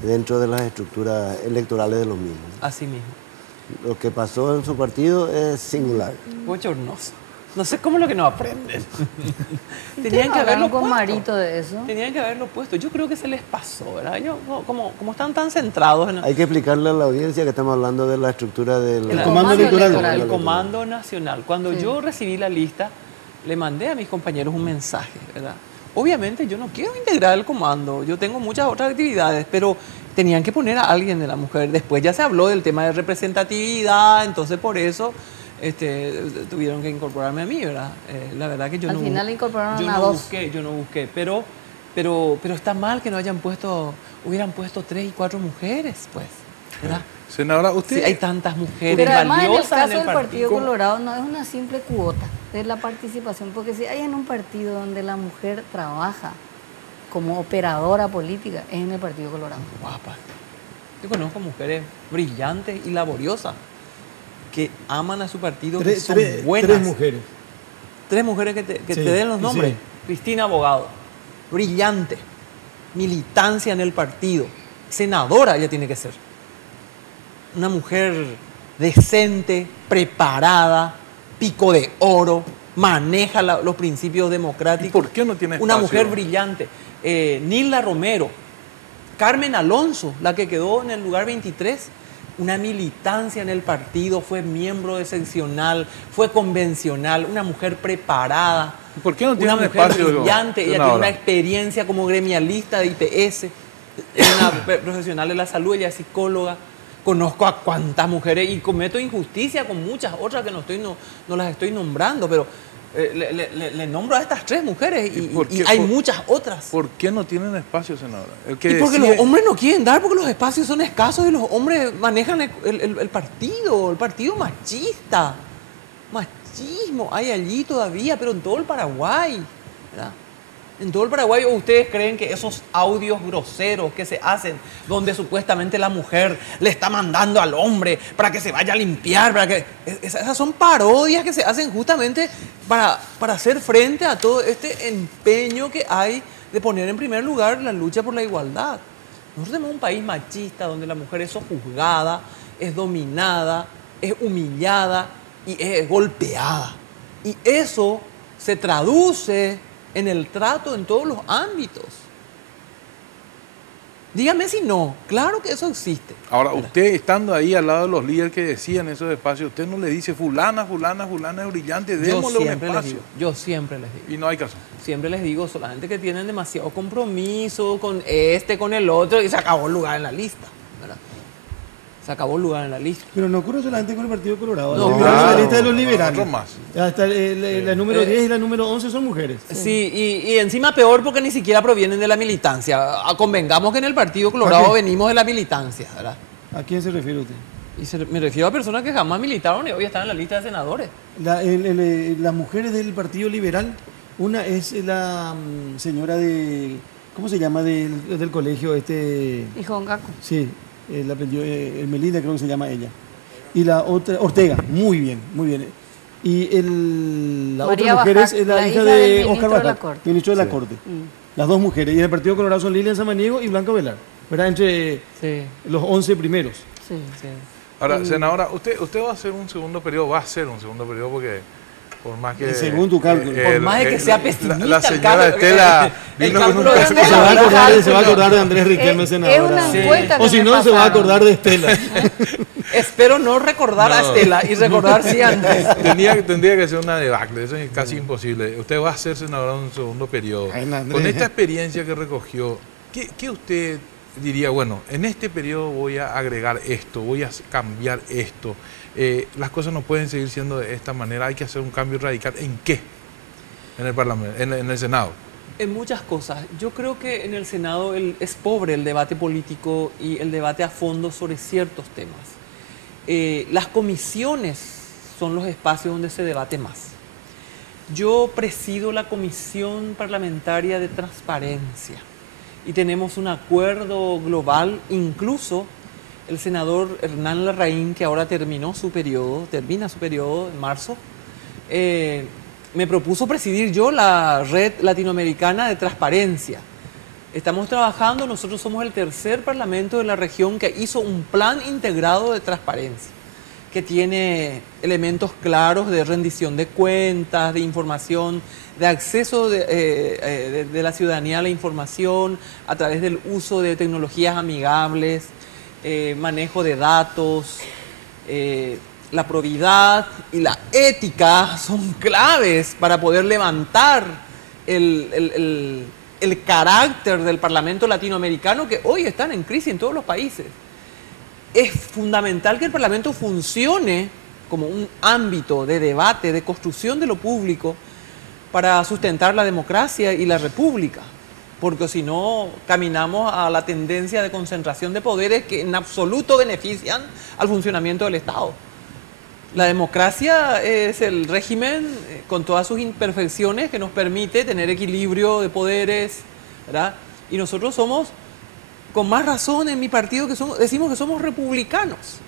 dentro de las estructuras electorales de los mismos. Así mismo. Lo que pasó en su partido es singular. Bochornoso. No sé cómo es lo que no aprenden. Tenían que haberlo con Marito de eso. Tenían que haberlo puesto. Yo creo que se les pasó, ¿verdad? Como están tan centrados en... Hay que explicarle a la audiencia que estamos hablando de la estructura del comando electoral. El Comando Nacional. Cuando yo recibí la lista, le mandé a mis compañeros un mensaje, ¿verdad? Obviamente yo no quiero integrar el comando, yo tengo muchas otras actividades, pero tenían que poner a alguien de la mujer. Después ya se habló del tema de representatividad, entonces por eso tuvieron que incorporarme a mí, ¿verdad? La verdad que yo Al final incorporaron a dos. Yo no busqué, pero está mal que no hubieran puesto 3 y 4 mujeres, pues, ¿verdad? Senadora, usted... Si hay tantas mujeres Pero además en el valiosas caso en el del Partido partido. Colorado no es una simple cuota de la participación, porque si hay en un partido donde la mujer trabaja como operadora política, es en el Partido Colorado. Guapas. Yo conozco mujeres brillantes y laboriosas que aman a su partido, que son buenas. Tres mujeres. Tres mujeres que te Sí, den los nombres. sí. Cristina Abogado, brillante, militancia en el partido, senadora ella tiene que ser. Una mujer decente, preparada, pico de oro, maneja los principios democráticos. ¿Y por qué no tiene Una espacio? mujer brillante. Nilda Romero, Carmen Alonso, la que quedó en el lugar 23, una militancia en el partido, fue miembro de seccional, fue convencional, una mujer preparada. ¿Por qué no tiene una un mujer espacio? brillante, ella tiene Senadora? una experiencia como gremialista de IPS, es una profesional de la salud, ella es psicóloga. Conozco a cuántas mujeres y cometo injusticia con muchas otras que no las estoy nombrando, pero le nombro a estas tres mujeres y hay muchas otras. ¿Por qué no tienen espacio, senadora? Y porque los hombres no quieren dar, porque los espacios son escasos y los hombres manejan el partido machista. Machismo hay allí todavía, pero en todo el Paraguay, ¿verdad? En todo el Paraguay, ¿o ustedes creen que esos audios groseros que se hacen, donde supuestamente la mujer le está mandando al hombre para que se vaya a limpiar, esas son parodias que se hacen justamente para hacer frente a todo este empeño que hay de poner en primer lugar la lucha por la igualdad? Nosotros tenemos un país machista donde la mujer es sojuzgada, es dominada, es humillada y es golpeada. Y eso se traduce en el trato en todos los ámbitos. Dígame si no, claro que eso existe. Ahora, usted estando ahí al lado de los líderes que decían esos espacios, usted no le dice fulana es brillante, démosle un espacio. Yo siempre les digo. Y no hay caso. Siempre les digo, solamente que tienen demasiado compromiso con con el otro, y se acabó el lugar en la lista, ¿verdad? Se acabó el lugar en la lista. Pero no ocurre solamente con el Partido Colorado. No, La lista de los liberales. Otros más. Hasta la número 10 y la número 11 son mujeres. Sí, y encima peor porque ni siquiera provienen de la militancia. Convengamos que en el Partido Colorado venimos de la militancia, ¿verdad? ¿A quién se refiere usted? Me refiero a personas que jamás militaron y hoy están en la lista de senadores. Las mujeres del Partido Liberal, una es la señora de... ¿Cómo se llama? Del colegio Hijo Gaco. Sí, el apellido, Melinda creo que se llama ella. Y la otra, Ortega, muy bien, muy bien. Y la María otra mujer Bajar, es la la hija hija de del Oscar ministro de la Bajar, Corte. ministro de la Corte. Las dos mujeres. Y en el Partido Colorado son Lilian Samaniego y Blanca Velar, ¿verdad? Entre los 11 primeros. Sí. Ahora, senadora, usted va a hacer un segundo periodo, porque por más que... Según tu cálculo. Por más de que sea pesimista la el señora cálculo, Estela el vino con un cálculo de cálculo. Estela. Se va a acordar de Andrés Riquelme, senadora. Es una encuesta que O si me no, se va a pasaron. acordar de Estela. Espero no recordar a Estela y recordar sí a Andrés. Tendría que ser una debacle, eso es casi imposible. Usted va a ser senadora en un segundo periodo. Ay, Andrés. Con esta experiencia que recogió, ¿qué usted diría? Bueno, en este periodo voy a agregar esto, voy a cambiar esto. Las cosas no pueden seguir siendo de esta manera, hay que hacer un cambio radical. ¿En qué? En el Parlamento, en el Senado. En muchas cosas. Yo creo que en el Senado es pobre el debate político y el debate a fondo sobre ciertos temas. Las comisiones son los espacios donde se debate más. Yo presido la Comisión Parlamentaria de Transparencia y tenemos un acuerdo global, incluso el senador Hernán Larraín, que ahora termina su periodo en marzo, me propuso presidir yo la Red Latinoamericana de Transparencia. Estamos trabajando, nosotros somos el tercer parlamento de la región que hizo un plan integrado de transparencia, que tiene elementos claros de rendición de cuentas, de información, de acceso de la ciudadanía a la información a través del uso de tecnologías amigables, manejo de datos, la probidad y la ética son claves para poder levantar el carácter del Parlamento latinoamericano, que hoy están en crisis en todos los países. Es fundamental que el Parlamento funcione como un ámbito de debate, de construcción de lo público para sustentar la democracia y la república. porque si no caminamos a la tendencia de concentración de poderes que en absoluto benefician al funcionamiento del Estado. La democracia es el régimen con todas sus imperfecciones que nos permite tener equilibrio de poderes, ¿verdad? Y nosotros somos, con más razón en mi partido, decimos que somos republicanos.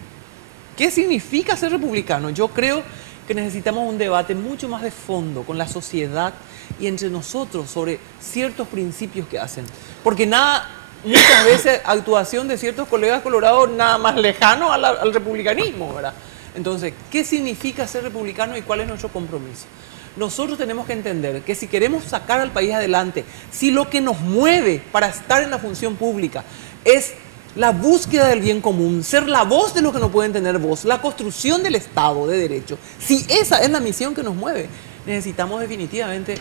¿Qué significa ser republicano? Yo creo que necesitamos un debate mucho más de fondo con la sociedad y entre nosotros sobre ciertos principios que hacen. Porque muchas veces actuación de ciertos colegas colorados nada más lejano al republicanismo, ¿verdad? Entonces, ¿qué significa ser republicano y cuál es nuestro compromiso? Nosotros tenemos que entender que si queremos sacar al país adelante, si lo que nos mueve para estar en la función pública es la búsqueda del bien común, ser la voz de los que no pueden tener voz, la construcción del Estado de Derecho, si esa es la misión que nos mueve, necesitamos definitivamente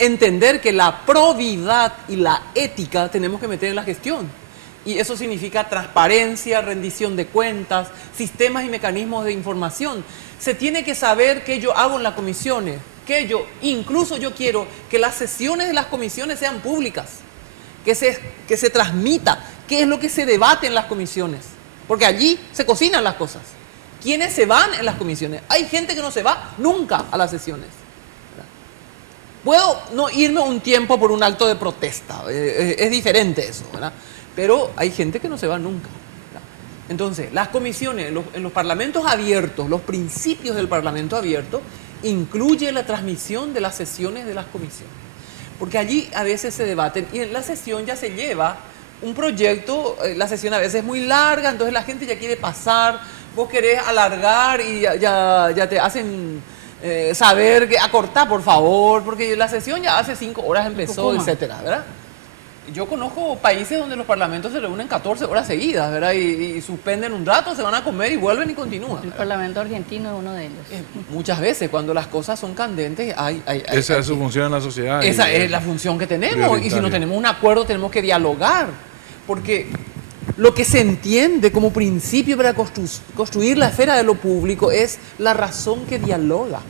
entender que la probidad y la ética tenemos que meter en la gestión. Y eso significa transparencia, rendición de cuentas, sistemas y mecanismos de información. Se tiene que saber qué yo hago en las comisiones, incluso yo quiero que las sesiones de las comisiones sean públicas, que se transmita qué es lo que se debate en las comisiones, porque allí se cocinan las cosas. ¿Quiénes se van en las comisiones? Hay gente que no se va nunca a las sesiones. Puedo no irme un tiempo por un acto de protesta, es diferente eso, ¿verdad? Pero hay gente que no se va nunca. Entonces, las comisiones, en los parlamentos abiertos, los principios del parlamento abierto, incluye la transmisión de las sesiones de las comisiones. Porque allí a veces se debaten y en la sesión ya se lleva un proyecto, la sesión a veces es muy larga, entonces la gente ya quiere pasar, vos querés alargar y ya te hacen saber que acortá, por favor, porque la sesión ya hace 5 horas empezó, etcétera, ¿verdad? Yo conozco países donde los parlamentos se reúnen 14 horas seguidas, ¿verdad? Y suspenden un rato, se van a comer y vuelven y continúan, ¿verdad? El Parlamento argentino es uno de ellos. Muchas veces, cuando las cosas son candentes, esa es su función en la sociedad. Esa es la función que tenemos. Y si no tenemos un acuerdo, tenemos que dialogar. Porque lo que se entiende como principio para construir la esfera de lo público es la razón que dialoga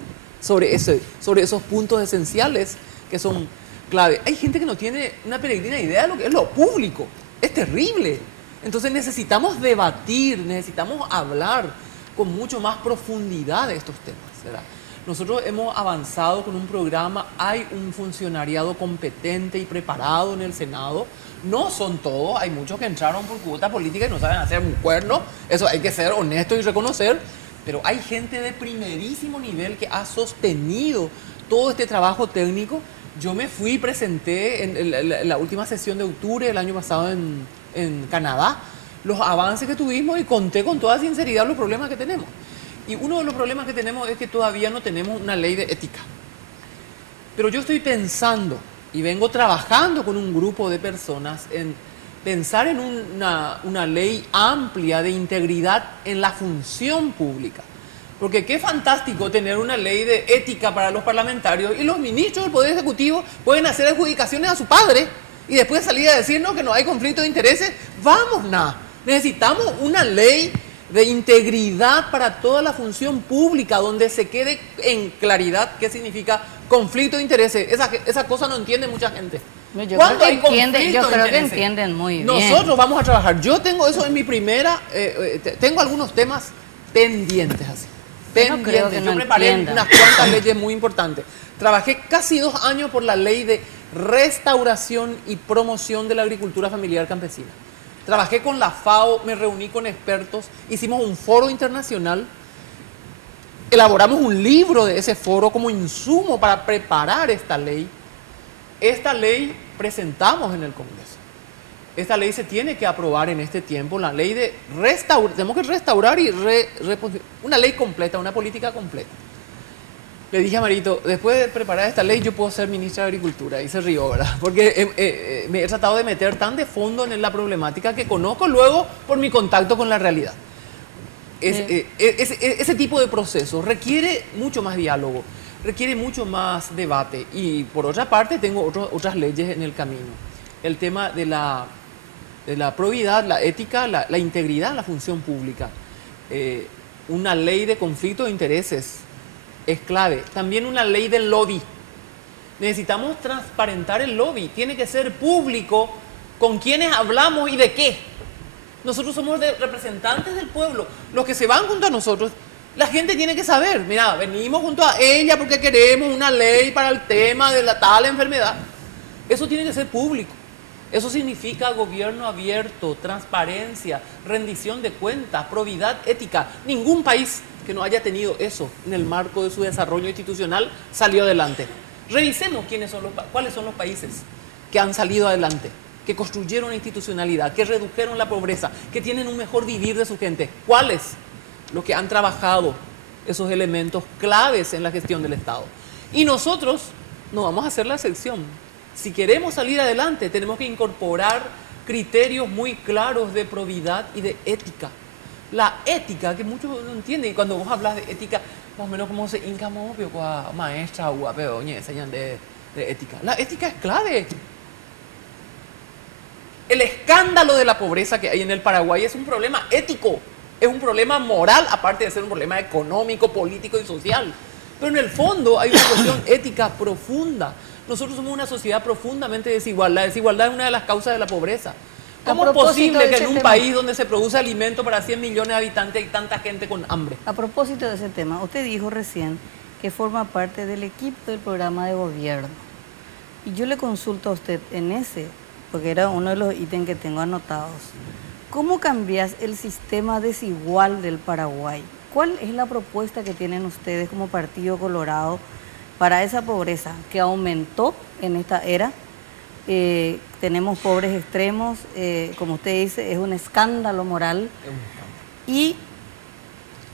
sobre esos puntos esenciales que son clave. Hay gente que no tiene una peregrina idea de lo que es lo público. Es terrible. Entonces necesitamos debatir, necesitamos hablar con mucho más profundidad de estos temas, ¿verdad? Nosotros hemos avanzado con un programa, hay un funcionariado competente y preparado en el Senado. No son todos, hay muchos que entraron por cuota política y no saben hacer un cuerno. Eso hay que ser honesto y reconocer. Pero hay gente de primerísimo nivel que ha sostenido todo este trabajo técnico. Yo me fui y presenté en la última sesión de octubre del año pasado en Canadá los avances que tuvimos y conté con toda sinceridad los problemas que tenemos. Y uno de los problemas que tenemos es que todavía no tenemos una ley de ética. Pero yo estoy pensando y vengo trabajando con un grupo de personas en pensar en una ley amplia de integridad en la función pública. Porque qué fantástico tener una ley de ética para los parlamentarios y los ministros del Poder Ejecutivo pueden hacer adjudicaciones a su padre y después salir a decirnos que no hay conflicto de intereses. ¡Vamos, Necesitamos una ley de integridad para toda la función pública donde se quede en claridad qué significa conflicto de intereses. Esa cosa no entiende mucha gente. No, yo creo que entienden muy bien. Nosotros vamos a trabajar. Yo tengo eso en mi primera... tengo algunos temas pendientes así. No creo que yo preparé unas cuantas leyes muy importantes. Trabajé casi 2 años por la ley de restauración y promoción de la agricultura familiar campesina. Trabajé con la FAO, me reuní con expertos, hicimos un foro internacional, elaboramos un libro de ese foro como insumo para preparar esta ley. Esta ley presentamos en el Congreso. Esta ley se tiene que aprobar en este tiempo, la ley de restaurar, tenemos que restaurar y una ley completa, una política completa. Le dije a Marito, después de preparar esta ley yo puedo ser ministra de Agricultura, y se rió, ¿verdad? Porque me he tratado de meter tan de fondo en la problemática que conozco luego por mi contacto con la realidad. Ese tipo de procesos requiere mucho más diálogo, requiere mucho más debate y por otra parte tengo otras leyes en el camino. El tema de la probidad, la ética, la integridad, la función pública. Una ley de conflicto de intereses es clave. También una ley del lobby. Necesitamos transparentar el lobby. Tiene que ser público con quienes hablamos y de qué. Nosotros somos representantes del pueblo. Los que se van junto a nosotros, la gente tiene que saber, mira, venimos junto a ella porque queremos una ley para el tema de la tal enfermedad. Eso tiene que ser público. Eso significa gobierno abierto, transparencia, rendición de cuentas, probidad ética. Ningún país que no haya tenido eso en el marco de su desarrollo institucional salió adelante. Revisemos cuáles son los países que han salido adelante, que construyeron institucionalidad, que redujeron la pobreza, que tienen un mejor vivir de su gente. ¿Cuáles? Los que han trabajado esos elementos claves en la gestión del Estado. Y nosotros no vamos a hacer la excepción. Si queremos salir adelante, tenemos que incorporar criterios muy claros de probidad y de ética. La ética, que muchos no entienden, y cuando vos hablas de ética, más o menos como se incamo a maestra o a peoñe, enseñan de ética. La ética es clave. El escándalo de la pobreza que hay en el Paraguay es un problema ético, es un problema moral, aparte de ser un problema económico, político y social. Pero en el fondo hay una cuestión ética profunda. Nosotros somos una sociedad profundamente desigual. La desigualdad es una de las causas de la pobreza. ¿Cómo es posible que en un país donde se produce alimento para 100 millones de habitantes hay tanta gente con hambre? A propósito de ese tema, usted dijo recién que forma parte del equipo del programa de gobierno. Y yo le consulto a usted en ese, porque era uno de los ítems que tengo anotados. ¿Cómo cambias el sistema desigual del Paraguay? ¿Cuál es la propuesta que tienen ustedes como Partido Colorado para esa pobreza que aumentó en esta era? Tenemos pobres extremos, como usted dice, es un escándalo moral. Y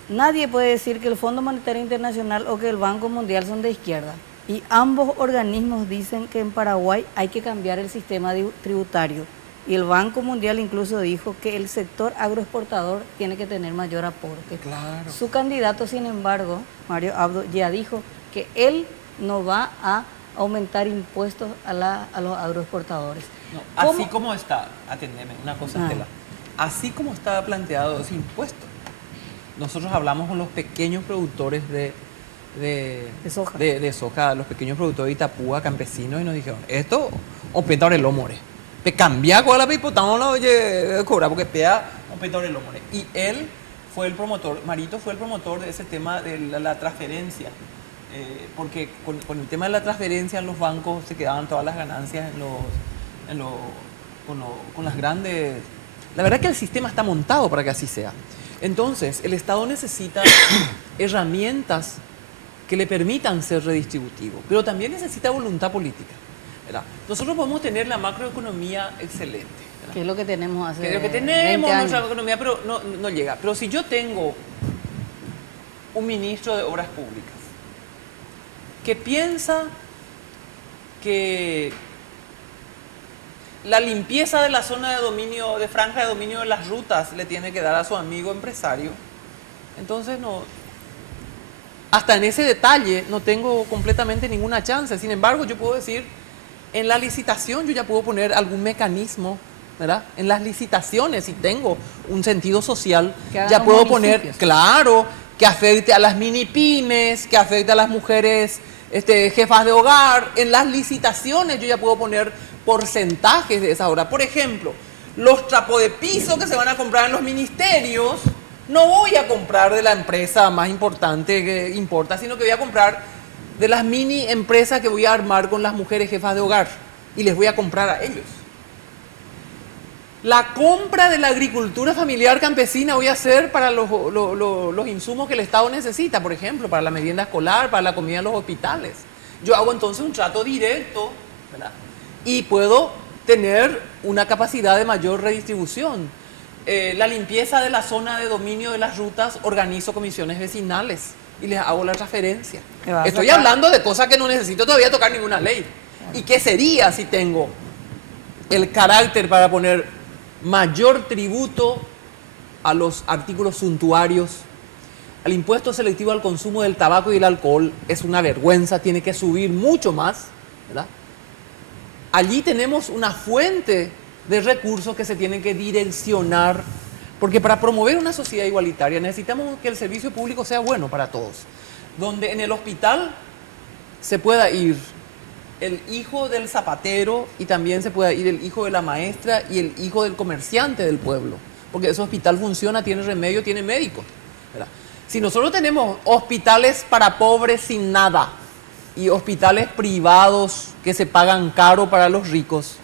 nadie puede decir que el Fondo Monetario Internacional o que el Banco Mundial son de izquierda. Y ambos organismos dicen que en Paraguay hay que cambiar el sistema tributario. Y el Banco Mundial incluso dijo que el sector agroexportador tiene que tener mayor aporte. Claro. Su candidato, sin embargo, Mario Abdo, ya dijo que él no va a aumentar impuestos a los agroexportadores. No, así como está, atendeme, una cosa, Estela, así como está planteado ese impuesto, nosotros hablamos con los pequeños productores de soja, los pequeños productores de Itapúa, campesinos, y nos dijeron, esto, aumenta el lomore. Pe cambia con la pipotamos la oye cobra porque pea aumenta el lomore. Y él fue el promotor, Marito fue el promotor de ese tema de la transferencia. Porque con el tema de la transferencia en los bancos se quedaban todas las ganancias con las grandes... La verdad es que el sistema está montado para que así sea. Entonces, el Estado necesita herramientas que le permitan ser redistributivo, pero también necesita voluntad política, ¿verdad? Nosotros podemos tener la macroeconomía excelente, ¿verdad? Que es lo que tenemos hace 20 años. Que es lo que tenemos, nuestra economía, pero no llega. Pero si yo tengo un ministro de Obras Públicas que piensa que la limpieza de la zona de dominio, de franja de dominio de las rutas le tiene que dar a su amigo empresario, entonces no, hasta en ese detalle no tengo completamente ninguna chance. Sin embargo, yo puedo decir, en la licitación yo ya puedo poner algún mecanismo, ¿verdad? En las licitaciones, si tengo un sentido social, ya puedo poner, claro, que afecte a las mini pymes, que afecte a las mujeres jefas de hogar. En las licitaciones yo ya puedo poner porcentajes de esa obra. Por ejemplo, los trapos de piso que se van a comprar en los ministerios, no voy a comprar de la empresa más importante que importa, sino que voy a comprar de las mini empresas que voy a armar con las mujeres jefas de hogar y les voy a comprar a ellos. La compra de la agricultura familiar campesina voy a hacer para los insumos que el Estado necesita, por ejemplo, para la merienda escolar, para la comida en los hospitales. Yo hago entonces un trato directo, ¿verdad? Y puedo tener una capacidad de mayor redistribución. La limpieza de la zona de dominio de las rutas, organizo comisiones vecinales y les hago la transferencia. Estoy hablando de cosas que no necesito todavía tocar ninguna ley. ¿Y qué sería si tengo el carácter para poner mayor tributo a los artículos suntuarios, al impuesto selectivo al consumo del tabaco y el alcohol? Es una vergüenza, tiene que subir mucho más, ¿verdad? Allí tenemos una fuente de recursos que se tienen que direccionar, porque para promover una sociedad igualitaria necesitamos que el servicio público sea bueno para todos, donde en el hospital se pueda ir el hijo del zapatero y también se puede ir el hijo de la maestra y el hijo del comerciante del pueblo. Porque ese hospital funciona, tiene remedio, tiene médicos, ¿verdad? Si nosotros tenemos hospitales para pobres sin nada y hospitales privados que se pagan caro para los ricos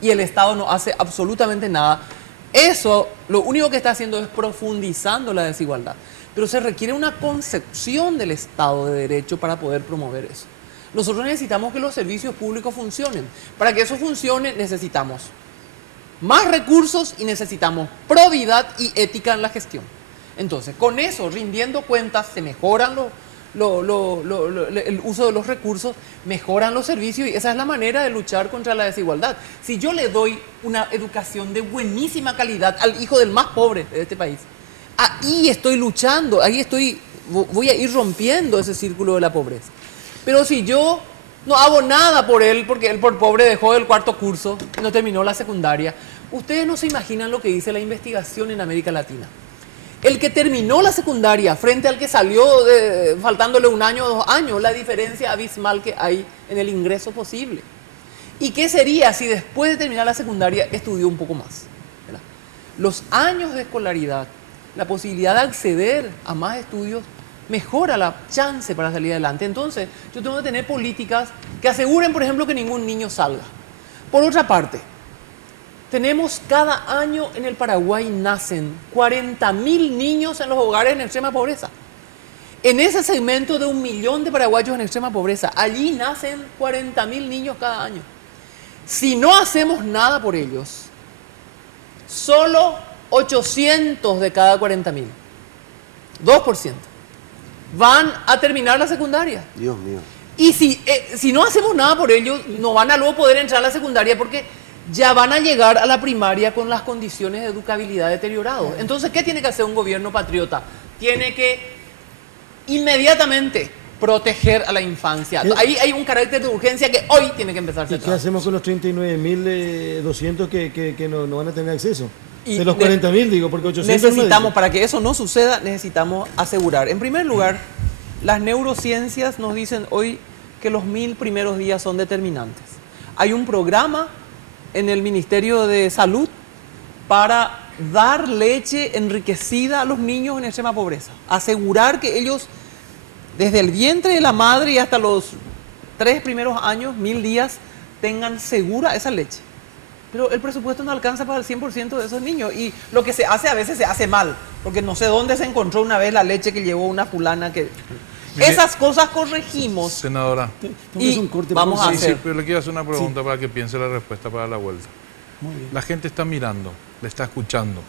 y el Estado no hace absolutamente nada, eso lo único que está haciendo es profundizando la desigualdad. Pero se requiere una concepción del Estado de Derecho para poder promover eso. Nosotros necesitamos que los servicios públicos funcionen. Para que eso funcione necesitamos más recursos y necesitamos probidad y ética en la gestión. Entonces, con eso, rindiendo cuentas, se mejoran el uso de los recursos, mejoran los servicios y esa es la manera de luchar contra la desigualdad. Si yo le doy una educación de buenísima calidad al hijo del más pobre de este país, ahí estoy luchando, voy a ir rompiendo ese círculo de la pobreza. Pero si yo no hago nada por él, porque él por pobre dejó el cuarto curso, no terminó la secundaria, ustedes no se imaginan lo que dice la investigación en América Latina. El que terminó la secundaria frente al que salió faltándole 1 año o 2 años, la diferencia abismal que hay en el ingreso posible. ¿Y qué sería si después de terminar la secundaria estudió un poco más? ¿Verdad? Los años de escolaridad, la posibilidad de acceder a más estudios, mejora la chance para salir adelante. Entonces, yo tengo que tener políticas que aseguren, por ejemplo, que ningún niño salga. Por otra parte, tenemos cada año en el Paraguay nacen 40.000 niños en los hogares en extrema pobreza. En ese segmento de 1 millón de paraguayos en extrema pobreza, allí nacen 40.000 niños cada año. Si no hacemos nada por ellos, solo 800 de cada 40.000, 2%, van a terminar la secundaria. Dios mío. Y si no hacemos nada por ellos, no van a luego poder entrar a la secundaria porque ya van a llegar a la primaria con las condiciones de educabilidad deterioradas. Entonces, ¿qué tiene que hacer un gobierno patriota? Tiene que inmediatamente proteger a la infancia. Ahí hay un carácter de urgencia que hoy tiene que empezarse a trabajar. ¿Y qué hacemos con los 39.200 que no van a tener acceso? De los 40.000, digo, porque 800... Necesitamos, para que eso no suceda, necesitamos asegurar. En primer lugar, las neurociencias nos dicen hoy que los 1000 primeros días son determinantes. Hay un programa en el Ministerio de Salud para dar leche enriquecida a los niños en extrema pobreza. Asegurar que ellos, desde el vientre de la madre y hasta los 3 primeros años, 1000 días, tengan segura esa leche. Pero el presupuesto no alcanza para el 100% de esos niños. Y lo que se hace a veces se hace mal. Porque no sé dónde se encontró una vez la leche que llevó una fulana que... Mire, esas cosas corregimos. Senadora. Y vamos a hacer. Sí, pero le quiero hacer una pregunta para que piense la respuesta para la vuelta. Muy bien. La gente está mirando, le está escuchando.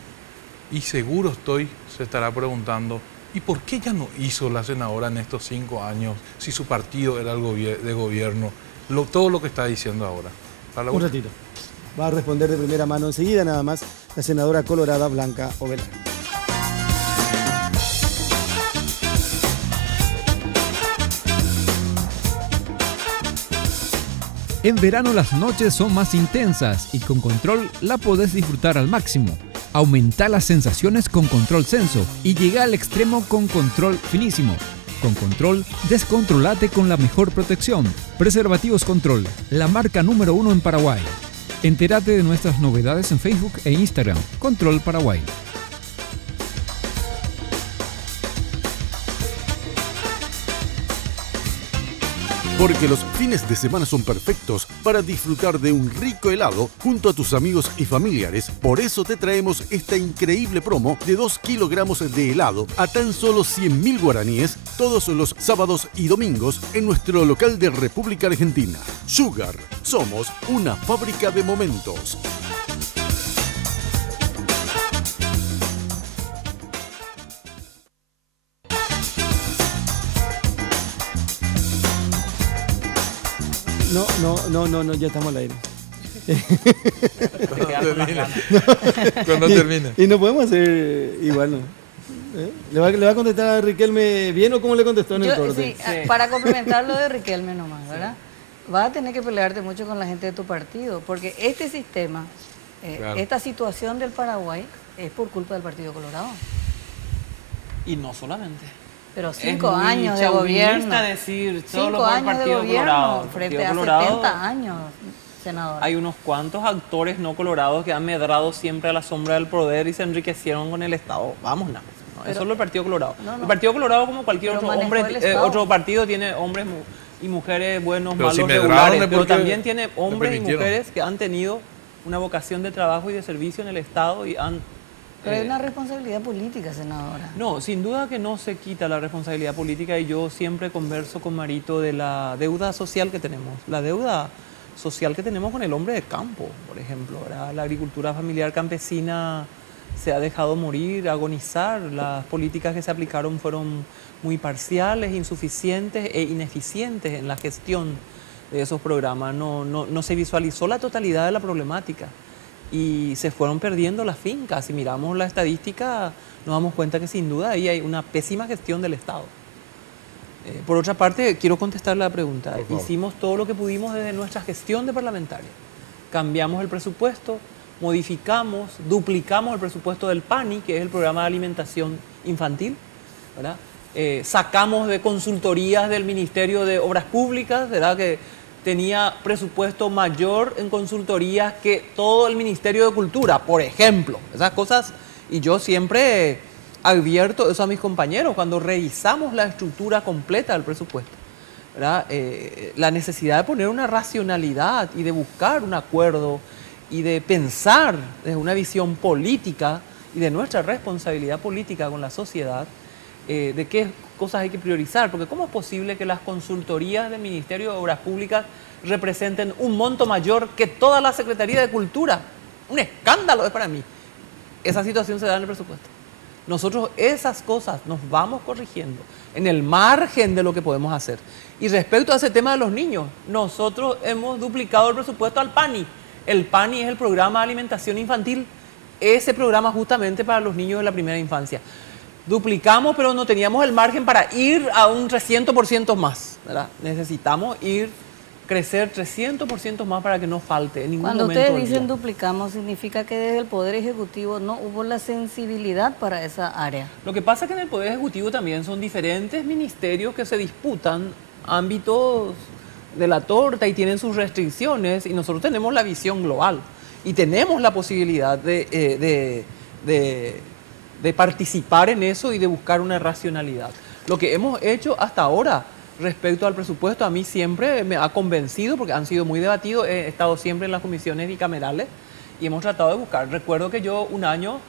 Y seguro se estará preguntando, ¿y por qué ya no hizo la senadora en estos 5 años si su partido era el de gobierno? Todo lo que está diciendo ahora. Un ratito. Va a responder de primera mano enseguida nada más la senadora colorada Blanca Ovelar. En verano las noches son más intensas y con Control la podés disfrutar al máximo. Aumenta las sensaciones con Control Senso y llega al extremo con Control Finísimo. Con Control, descontrolate con la mejor protección. Preservativos Control, la marca número 1 en Paraguay. Entérate de nuestras novedades en Facebook e Instagram. Control Paraguay. Porque los fines de semana son perfectos para disfrutar de un rico helado junto a tus amigos y familiares. Por eso te traemos esta increíble promo de 2 kilogramos de helado a tan solo 100.000 guaraníes todos los sábados y domingos en nuestro local de República Argentina. Sugar, somos una fábrica de momentos. No, ya estamos al aire. Cuando termine. Y no podemos hacer igual, ¿no? ¿Le va a contestar a Riquelme bien o cómo le contestó en el corte? Sí, para complementar lo de Riquelme nomás, ¿verdad? Vas a tener que pelearte mucho con la gente de tu partido, porque este sistema, esta situación del Paraguay es por culpa del Partido Colorado. Y no solamente. Pero 5 años de gobierno. Decir 5 años de gobierno frente a 70 años, senador. Hay unos cuantos actores no colorados que han medrado siempre a la sombra del poder y se enriquecieron con el Estado. Vamos, no. Eso es el Partido Colorado. El Partido Colorado, como cualquier otro hombre, otro partido, tiene hombres y mujeres buenos, pero malos, regulares, pero también tiene hombres y mujeres que han tenido una vocación de trabajo y de servicio en el Estado y han... Pero hay una responsabilidad política, senadora. No, sin duda que no se quita la responsabilidad política y yo siempre converso con Marito de la deuda social que tenemos. La deuda social que tenemos con el hombre de campo, por ejemplo, ¿verdad? La agricultura familiar campesina se ha dejado morir, agonizar. Las políticas que se aplicaron fueron muy parciales, insuficientes e ineficientes en la gestión de esos programas. No se visualizó la totalidad de la problemática y se fueron perdiendo las fincas. Si miramos la estadística, nos damos cuenta que sin duda ahí hay una pésima gestión del Estado. Por otra parte, quiero contestar la pregunta. Hicimos todo lo que pudimos desde nuestra gestión de parlamentaria. Cambiamos el presupuesto, modificamos, duplicamos el presupuesto del PANI, que es el programa de alimentación infantil, ¿verdad? Sacamos de consultorías del Ministerio de Obras Públicas, ¿verdad? Que tenía presupuesto mayor en consultorías que todo el Ministerio de Cultura, por ejemplo. Esas cosas, y yo siempre advierto eso a mis compañeros, cuando revisamos la estructura completa del presupuesto, ¿verdad? La necesidad de poner una racionalidad y de buscar un acuerdo y de pensar desde una visión política y de nuestra responsabilidad política con la sociedad, de qué cosas hay que priorizar, porque ¿cómo es posible que las consultorías del Ministerio de Obras Públicas representen un monto mayor que toda la Secretaría de Cultura? Un escándalo es para mí. Esa situación se da en el presupuesto. Nosotros esas cosas nos vamos corrigiendo en el margen de lo que podemos hacer. Y respecto a ese tema de los niños, nosotros hemos duplicado el presupuesto al PANI. El PANI es el programa de alimentación infantil, ese programa justamente para los niños de la primera infancia. Duplicamos, pero no teníamos el margen para ir a un 300% más, ¿verdad? Necesitamos crecer 300% más para que no falte en ningún momento. Cuando ustedes dicen duplicamos, significa que desde el Poder Ejecutivo no hubo la sensibilidad para esa área. Lo que pasa es que en el Poder Ejecutivo también son diferentes ministerios que se disputan ámbitos de la torta y tienen sus restricciones, y nosotros tenemos la visión global y tenemos la posibilidad de participar en eso y de buscar una racionalidad. Lo que hemos hecho hasta ahora respecto al presupuesto a mí siempre me ha convencido, porque han sido muy debatidos, he estado siempre en las comisiones bicamerales y hemos tratado de buscar. Recuerdo que yo un año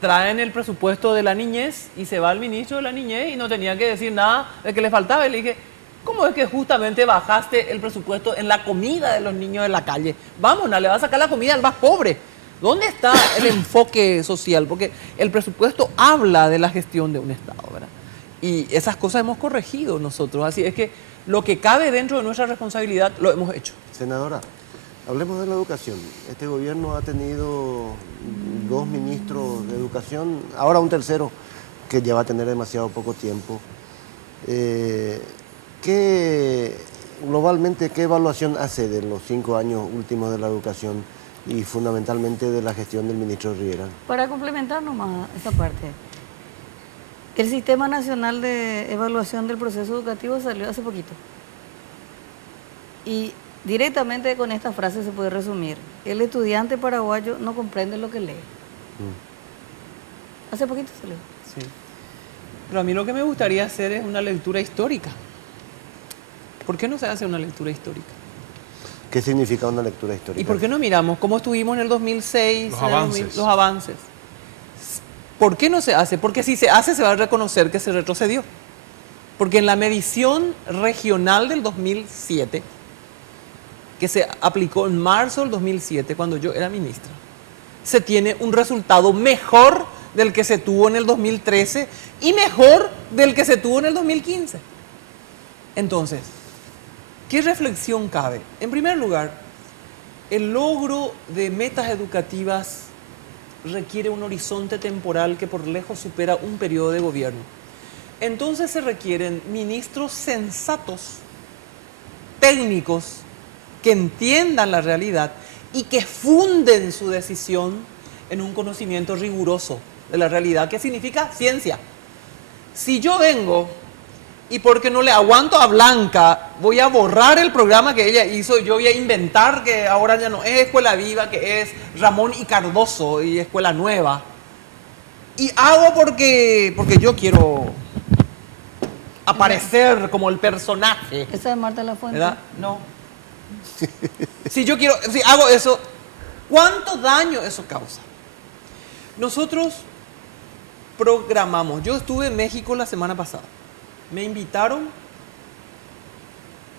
traen el presupuesto de la niñez y se va el ministro de la niñez y no tenía que decir nada de que le faltaba, y le dije: ¿cómo es que justamente bajaste el presupuesto en la comida de los niños de la calle? Vámonos, le va a sacar la comida al más pobre. ¿Dónde está el enfoque social? Porque el presupuesto habla de la gestión de un Estado, ¿verdad? Y esas cosas hemos corregido nosotros. Así es que lo que cabe dentro de nuestra responsabilidad lo hemos hecho. Senadora, hablemos de la educación. Este gobierno ha tenido 2 ministros de educación, ahora un tercero que ya va a tener demasiado poco tiempo. Globalmente, ¿qué evaluación hace de los 5 años últimos de la educación y fundamentalmente de la gestión del ministro Riera? Para complementar nomás esa parte, el Sistema Nacional de Evaluación del Proceso Educativo salió hace poquito. Y directamente con esta frase se puede resumir: el estudiante paraguayo no comprende lo que lee. Hace poquito salió. Sí. Pero a mí lo que me gustaría hacer es una lectura histórica. ¿Por qué no se hace una lectura histórica? ¿Qué significa una lectura histórica? ¿Y por qué no miramos cómo estuvimos en el 2006, los avances? ¿Por qué no se hace? Porque si se hace, se va a reconocer que se retrocedió. Porque en la medición regional del 2007, que se aplicó en marzo del 2007, cuando yo era ministra, se tiene un resultado mejor del que se tuvo en el 2013 y mejor del que se tuvo en el 2015. Entonces, ¿qué reflexión cabe? En primer lugar, el logro de metas educativas requiere un horizonte temporal que por lejos supera un periodo de gobierno. Entonces se requieren ministros sensatos, técnicos, que entiendan la realidad y que funden su decisión en un conocimiento riguroso de la realidad, que significa ciencia. Si yo vengo y porque no le aguanto a Blanca, voy a borrar el programa que ella hizo y yo voy a inventar que ahora ya no es Escuela Viva, que es Ramón y Cardoso y Escuela Nueva. Y hago porque yo quiero aparecer como el personaje. ¿Esa es Marta Lafuente? ¿Verdad? No. Si yo quiero, si hago eso, ¿cuánto daño eso causa? Nosotros programamos. Yo estuve en México la semana pasada. Me invitaron,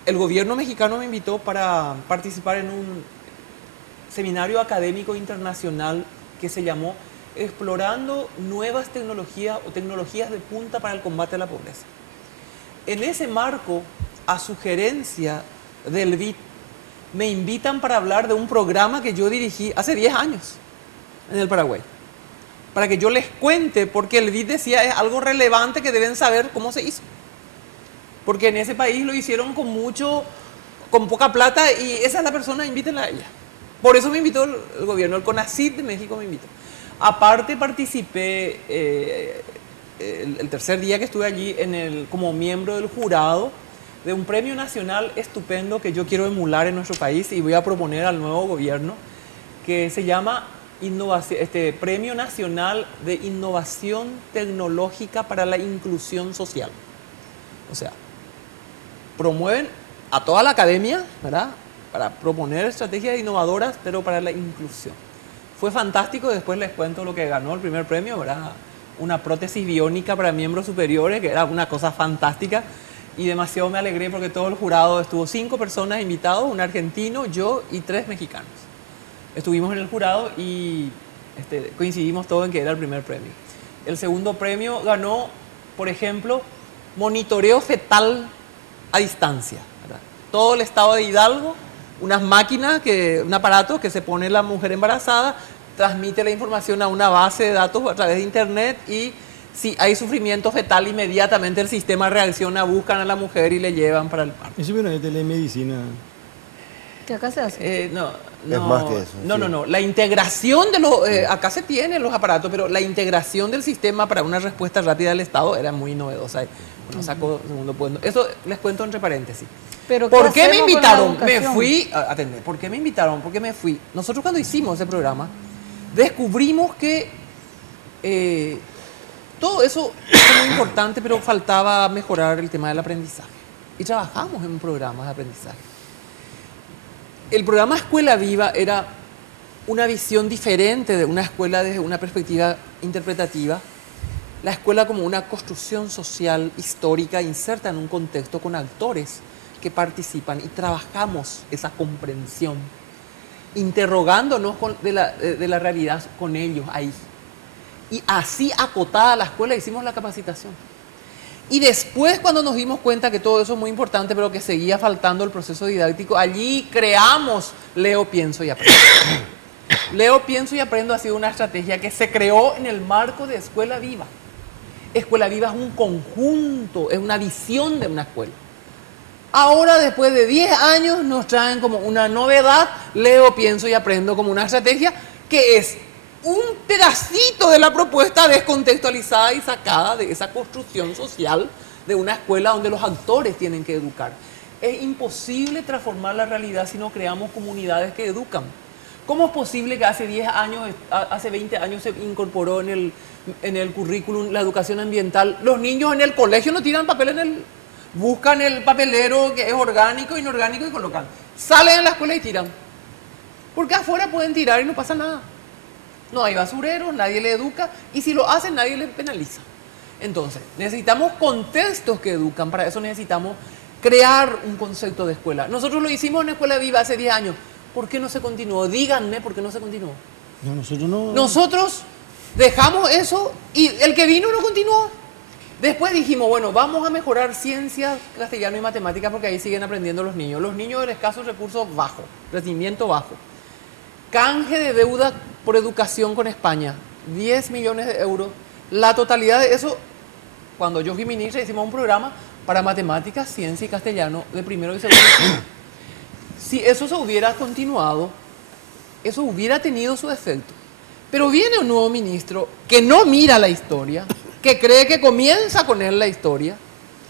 el gobierno mexicano me invitó para participar en un seminario académico internacional que se llamó Explorando nuevas tecnologías o tecnologías de punta para el combate a la pobreza. En ese marco, a sugerencia del BID, me invitan para hablar de un programa que yo dirigí hace 10 años en el Paraguay. Para que yo les cuente, porque el BID decía es algo relevante que deben saber cómo se hizo. Porque en ese país lo hicieron con poca plata y esa es la persona, invítenla a ella. Por eso me invitó el gobierno, el CONACYT de México me invitó. Aparte participé el tercer día que estuve allí como miembro del jurado de un premio nacional estupendo que yo quiero emular en nuestro país y voy a proponer al nuevo gobierno, que se llama Premio Nacional de Innovación Tecnológica para la Inclusión Social. O sea, promueven a toda la academia, ¿verdad?, para proponer estrategias innovadoras, pero para la inclusión. Fue fantástico, después les cuento lo que ganó el primer premio, ¿verdad? Una prótesis biónica para miembros superiores, que era una cosa fantástica, y demasiado me alegré porque todo el jurado estuvo 5 personas invitados, un argentino, yo y 3 mexicanos. Estuvimos en el jurado y coincidimos todos en que era el primer premio. El segundo premio ganó, por ejemplo, monitoreo fetal a distancia, ¿verdad? Todo el estado de Hidalgo, unas máquinas, un aparato que se pone la mujer embarazada, transmite la información a una base de datos a través de internet y si hay sufrimiento fetal, inmediatamente el sistema reacciona, buscan a la mujer y le llevan para el parto. Eso viene de telemedicina. ¿Qué acá se hace? Es más que eso. No. La integración de los... acá se tienen los aparatos, pero la integración del sistema para una respuesta rápida del Estado era muy novedosa. Bueno, saco segundo puesto. Eso les cuento entre paréntesis. Pero ¿Por qué me invitaron? Me fui... Atendé. ¿Por qué me invitaron? Porque me fui. Nosotros cuando hicimos ese programa, descubrimos que todo eso es muy importante, pero faltaba mejorar el tema del aprendizaje. Y trabajamos en un programa de aprendizaje. El programa Escuela Viva era una visión diferente de una escuela desde una perspectiva interpretativa. La escuela como una construcción social, histórica, inserta en un contexto con actores que participan y trabajamos esa comprensión, interrogándonos de la realidad con ellos ahí. Y así acotada la escuela hicimos la capacitación. Y después, cuando nos dimos cuenta que todo eso es muy importante, pero que seguía faltando el proceso didáctico, allí creamos Leo, Pienso y Aprendo. Leo, Pienso y Aprendo ha sido una estrategia que se creó en el marco de Escuela Viva. Escuela Viva es un conjunto, es una visión de una escuela. Ahora, después de 10 años, nos traen como una novedad, Leo, Pienso y Aprendo, como una estrategia que es un pedacito de la propuesta descontextualizada y sacada de esa construcción social de una escuela donde los actores tienen que educar. Es imposible transformar la realidad si no creamos comunidades que educan. ¿Cómo es posible que hace 10 años, hace 20 años se incorporó en el currículum la educación ambiental? Los niños en el colegio no tiran papel buscan el papelero que es orgánico, inorgánico y colocan. Salen a la escuela y tiran. Porque afuera pueden tirar y no pasa nada. No hay basureros, nadie le educa y si lo hacen nadie le penaliza. Entonces, necesitamos contextos que educan, para eso necesitamos crear un concepto de escuela. Nosotros lo hicimos en Escuela Viva hace 10 años. ¿Por qué no se continuó? Díganme por qué no se continuó. No, nosotros no. Nosotros dejamos eso y el que vino no continuó. Después dijimos, bueno, vamos a mejorar ciencias, castellano y matemáticas porque ahí siguen aprendiendo los niños. Los niños de escasos recursos bajo, rendimiento bajo. Canje de deuda por educación con España, 10 millones de euros. La totalidad de eso, cuando yo fui ministra, hicimos un programa para matemáticas, ciencia y castellano de primero y segundo. Si eso se hubiera continuado, eso hubiera tenido su efecto. Pero viene un nuevo ministro que no mira la historia, que cree que comienza con él la historia,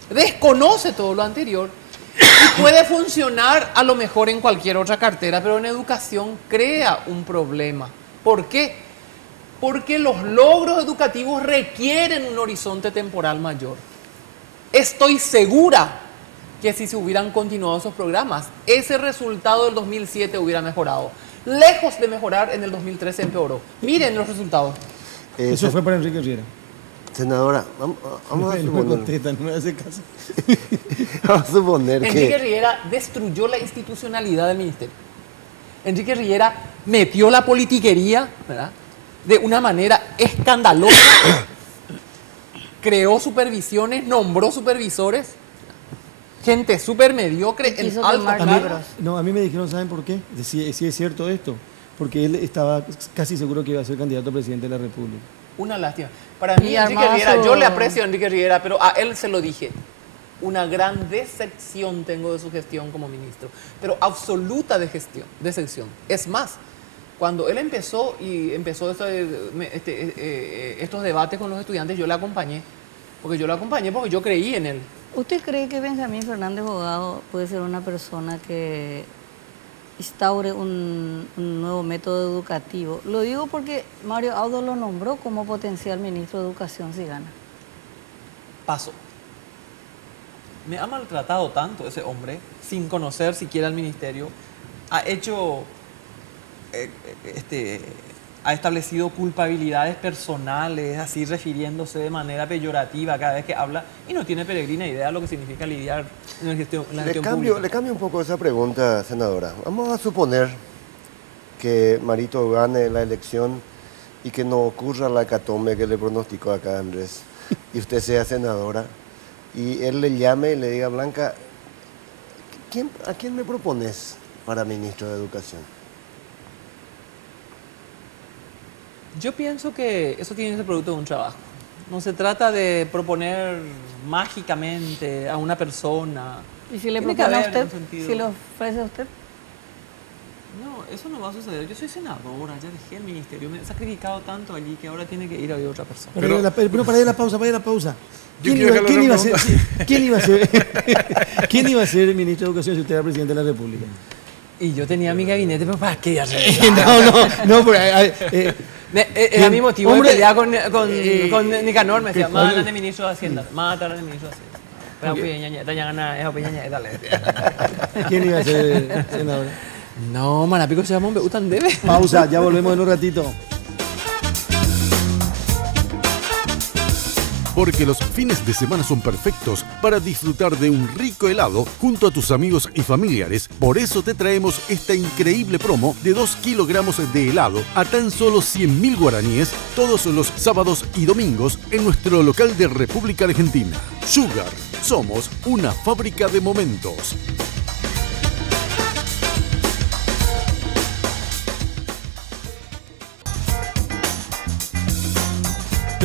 desconoce todo lo anterior y puede funcionar a lo mejor en cualquier otra cartera, pero en educación crea un problema. ¿Por qué? Porque los logros educativos requieren un horizonte temporal mayor. Estoy segura que si se hubieran continuado esos programas, ese resultado del 2007 hubiera mejorado. Lejos de mejorar, en el 2013 empeoró. Miren los resultados. Eso fue para Enrique Riera. Senadora, vamos a No me suponer, contesta, no me hace caso. vamos a suponer Enrique que... Riera destruyó la institucionalidad del ministerio. Enrique Riera metió la politiquería, ¿verdad?, de una manera escandalosa. Creó supervisiones, nombró supervisores, gente súper mediocre en Quiso alto quemar cargo. libros. No, a mí me dijeron, ¿saben por qué? Si es cierto esto. Porque él estaba casi seguro que iba a ser candidato a presidente de la República. Una lástima. Para mí, Y Enrique armaba Riera, su- yo le aprecio a Enrique Riera, pero a él se lo dije. Una gran decepción tengo de su gestión como ministro, pero absoluta decepción. Es más, cuando él empezó estos debates con los estudiantes, yo le acompañé, porque yo creí en él. ¿Usted cree que Benjamín Fernández Bogado puede ser una persona que instaure un nuevo método educativo? Lo digo porque Mario Audo lo nombró como potencial ministro de Educación si gana. Paso. Me ha maltratado tanto ese hombre, sin conocer siquiera el ministerio. Ha hecho, ha establecido culpabilidades personales, así refiriéndose de manera peyorativa cada vez que habla, y no tiene peregrina idea de lo que significa lidiar en la gestión pública. Le cambio un poco esa pregunta, senadora. Vamos a suponer que Marito gane la elección y que no ocurra la hecatombe que le pronosticó acá Andrés, y usted sea senadora, y él le llame y le diga, Blanca, ¿a quién me propones para ministro de Educación? Yo pienso que eso tiene que ser producto de un trabajo. No se trata de proponer mágicamente a una persona. ¿Y si le Tiene que propone a haber usted? un sentido. ¿Si lo ofrece a usted? No, eso no va a suceder. Yo soy senadora, ya dejé el ministerio. Me he sacrificado tanto allí que ahora tiene que ir a oír otra persona. Pero para ir a la pausa. Yo ¿Quién quiero iba, que quién le iba a haga ser, quién iba a ser, quién iba a ser ministro de Educación si usted era presidente de la República? Y yo tenía mi gabinete, pero ¿para qué hacer No, pero... era mi motivo hombre, de pelear con Nicanor. Me decía, ¿cuál? mátale ministro de Hacienda, mátale ministro de Hacienda. Dale. ¿Quién iba a ser senador? No, Manapico se llama un Beutan debe. Pausa, ya volvemos en un ratito. Porque los fines de semana son perfectos para disfrutar de un rico helado junto a tus amigos y familiares. Por eso te traemos esta increíble promo de 2 kilogramos de helado a tan solo 100.000 guaraníes todos los sábados y domingos en nuestro local de República Argentina. Sugar, somos una fábrica de momentos.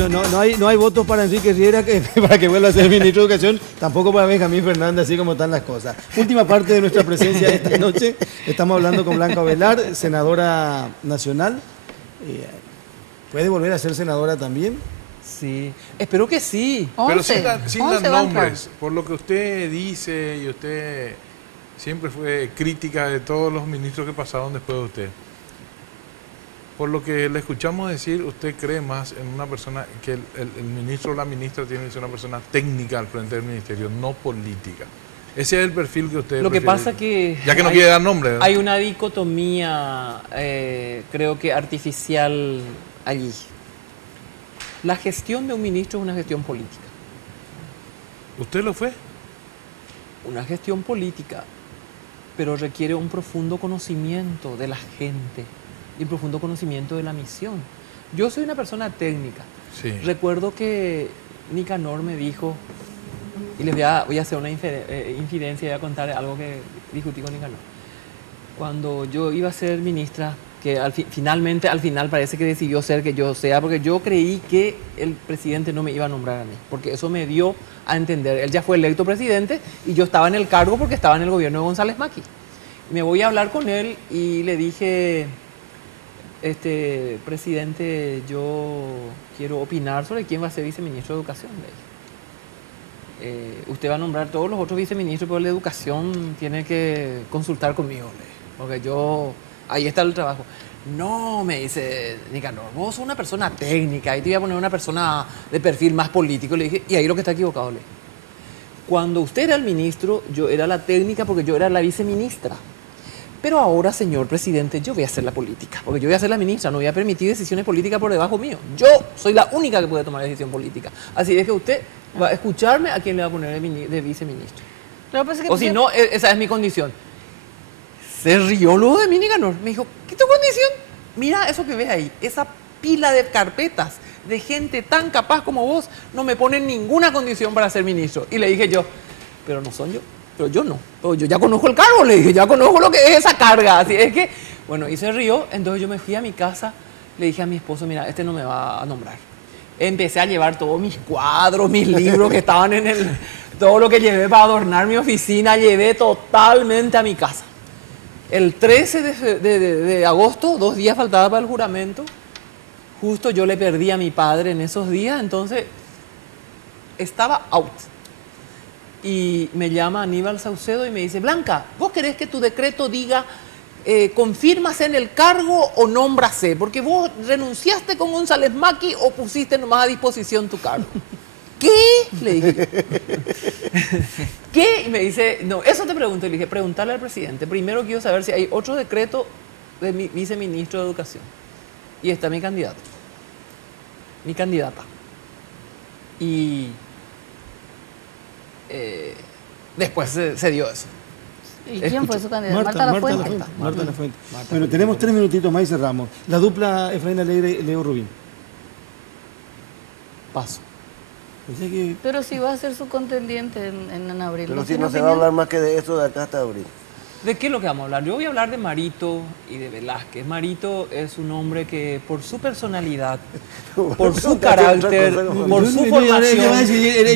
No hay votos para Enrique Riera para que vuelva a ser ministro de Educación, tampoco para Benjamín Fernández, así como están las cosas. Última parte de nuestra presencia esta noche. Estamos hablando con Blanca Ovelar, senadora nacional. ¿Puede volver a ser senadora también? Sí, espero que sí. Pero 11, sin 11 dar va a nombres, por lo que usted dice y usted siempre fue crítica de todos los ministros que pasaron después de usted. Por lo que le escuchamos decir, usted cree más en una persona, que el ministro o la ministra tiene que ser una persona técnica al frente del ministerio, no política. Ese es el perfil que usted Lo que prefiere. pasa que... Ya que no quiere dar nombre, ¿verdad? Hay una dicotomía, creo que artificial allí. La gestión de un ministro es una gestión política. ¿Usted lo fue? Una gestión política, pero requiere un profundo conocimiento de la gente y un profundo conocimiento de la misión. Yo soy una persona técnica. Sí. Recuerdo que Nicanor me dijo, y les voy a hacer una infidencia y voy a contar algo que discutí con Nicanor. Cuando yo iba a ser ministra, que al final parece que decidió ser que yo sea, porque yo creí que el presidente no me iba a nombrar a mí, porque eso me dio a entender. Él ya fue electo presidente y yo estaba en el cargo porque estaba en el gobierno de González Macchi. Me voy a hablar con él y le dije, Presidente, yo quiero opinar sobre quién va a ser viceministro de Educación. Usted va a nombrar todos los otros viceministros, pero la educación tiene que consultar conmigo, porque yo, ahí está el trabajo. No, me dice Nicanor, vos sos una persona técnica, ahí te voy a poner una persona de perfil más político. Le dije, y ahí lo que está equivocado, le dije. Cuando usted era el ministro, yo era la técnica porque yo era la viceministra. Pero ahora, señor presidente, yo voy a hacer la política, porque yo voy a ser la ministra, no voy a permitir decisiones políticas por debajo mío. Yo soy la única que puede tomar decisión política. Así es que usted va a escucharme a quién le va a poner de viceministro. Pero pues o si no, esa es mi condición. Se rió luego de mí, Nicanor. Me dijo, ¿qué es tu condición? Mira eso que ves ahí, esa pila de carpetas de gente tan capaz como vos, no me ponen ninguna condición para ser ministro. Y le dije yo, pero no son yo. Pero yo no, pero yo ya conozco el cargo, le dije, ya conozco lo que es esa carga, así es que, bueno, y se rió, entonces yo me fui a mi casa, le dije a mi esposo, mira, este no me va a nombrar. Empecé a llevar todos mis cuadros, mis libros que estaban todo lo que llevé para adornar mi oficina, llevé totalmente a mi casa. El 13 de agosto, 2 días faltaba para el juramento, justo yo le perdí a mi padre en esos días, entonces estaba out. Y me llama Aníbal Saucedo y me dice, Blanca, ¿vos querés que tu decreto diga confírmase en el cargo o nómbrase? Porque vos renunciaste con González Maqui o pusiste nomás a disposición tu cargo. ¿Qué? Le dije. ¿Qué? Y me dice, no, eso te pregunto. Y le dije, preguntarle al presidente. Primero quiero saber si hay otro decreto de mi viceministro de Educación. Y está mi candidato. Mi candidata. Y después se dio eso. ¿Y quién fue su candidato? Marta Lafuente. Marta Lafuente. Bueno, tenemos 3 minutitos más y cerramos. La dupla Efraín Alegre, Leo Rubín. Paso. Pero si va a ser su contendiente en abril. Pero si no se va a hablar más que de eso de acá hasta abril. ¿De qué es lo que vamos a hablar? Yo voy a hablar de Marito y de Velázquez. Marito es un hombre que por su personalidad, por su carácter, por su formación,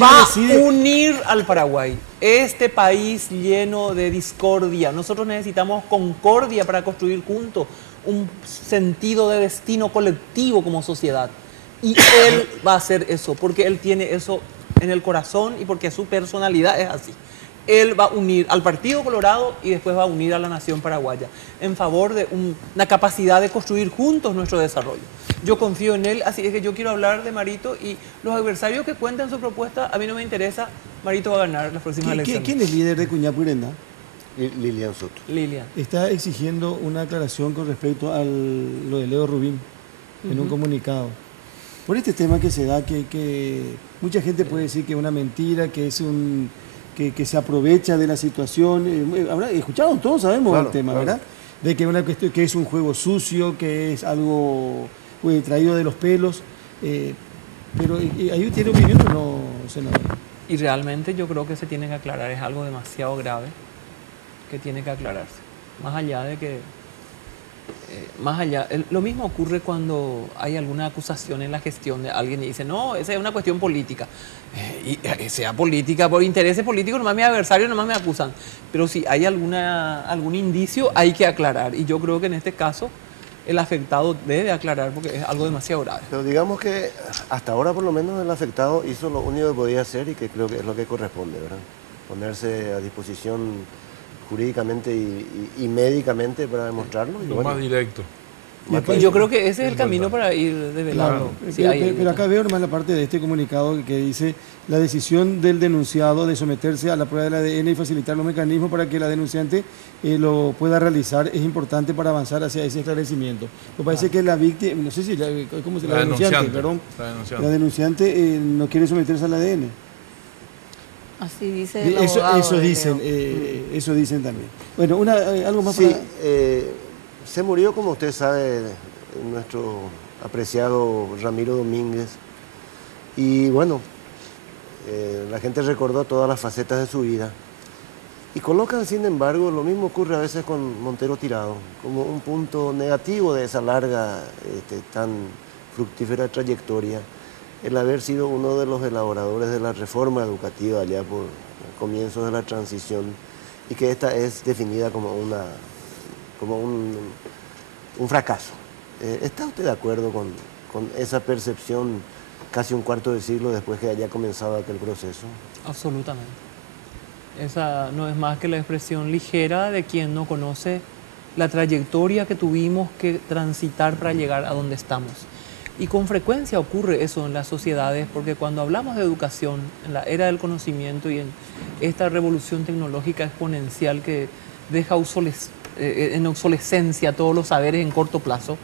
va a unir al Paraguay. Este país lleno de discordia. Nosotros necesitamos concordia para construir juntos un sentido de destino colectivo como sociedad. Y él va a hacer eso, porque él tiene eso en el corazón y porque su personalidad es así. Él va a unir al Partido Colorado y después va a unir a la nación paraguaya en favor de una capacidad de construir juntos nuestro desarrollo. Yo confío en él, así es que yo quiero hablar de Marito y los adversarios que cuentan su propuesta, a mí no me interesa. Marito va a ganar las próximas elecciones. ¿Quién es líder de Cuñapurenda? Lilian Soto. Lilian. Está exigiendo una aclaración con respecto a lo de Leo Rubín en un comunicado. Por este tema que se da, que mucha gente puede decir que es una mentira, que es que se aprovecha de la situación. Escucharon, todos sabemos el tema, ¿verdad? De que, que es un juego sucio, que es algo traído de los pelos. Pero ¿ahí tiene opinión o no, senador? Y realmente yo creo que se tiene que aclarar, es algo demasiado grave que tiene que aclararse. Más allá de que... lo mismo ocurre cuando hay alguna acusación en la gestión de alguien y dice, no, esa es una cuestión política. Y sea política, por intereses políticos, nomás mis adversarios nomás me acusan. Pero si hay algún indicio, hay que aclarar. Y yo creo que en este caso el afectado debe aclarar porque es algo demasiado grave. Pero digamos que hasta ahora por lo menos el afectado hizo lo único que podía hacer y que creo que es lo que corresponde, ¿verdad? Ponerse a disposición jurídicamente y médicamente para demostrarlo. Lo más directo. Y yo creo que ese es el camino para ir develando. Claro. Pero acá veo nomás la parte de este comunicado que dice la decisión del denunciado de someterse a la prueba del ADN y facilitar los mecanismos para que la denunciante lo pueda realizar es importante para avanzar hacia ese esclarecimiento. Me parece que la víctima, no sé si, ¿cómo se llama? La denunciante, perdón. La denunciante no quiere someterse al ADN. Así dice el abogado. Eso dicen también. Bueno, algo más para... se murió, como usted sabe, nuestro apreciado Ramiro Domínguez. Y bueno, la gente recordó todas las facetas de su vida. Y colocan, sin embargo, lo mismo ocurre a veces con Montero Tirado, como un punto negativo de esa larga, tan fructífera trayectoria, el haber sido uno de los elaboradores de la reforma educativa allá por comienzos de la transición y que esta es definida como un fracaso. ¿Está usted de acuerdo con esa percepción casi un cuarto de siglo después que haya comenzado aquel proceso? Absolutamente. Esa no es más que la expresión ligera de quien no conoce la trayectoria que tuvimos que transitar para llegar a donde estamos. Y con frecuencia ocurre eso en las sociedades, porque cuando hablamos de educación, en la era del conocimiento y en esta revolución tecnológica exponencial que deja en obsolescencia todos los saberes en corto plazo,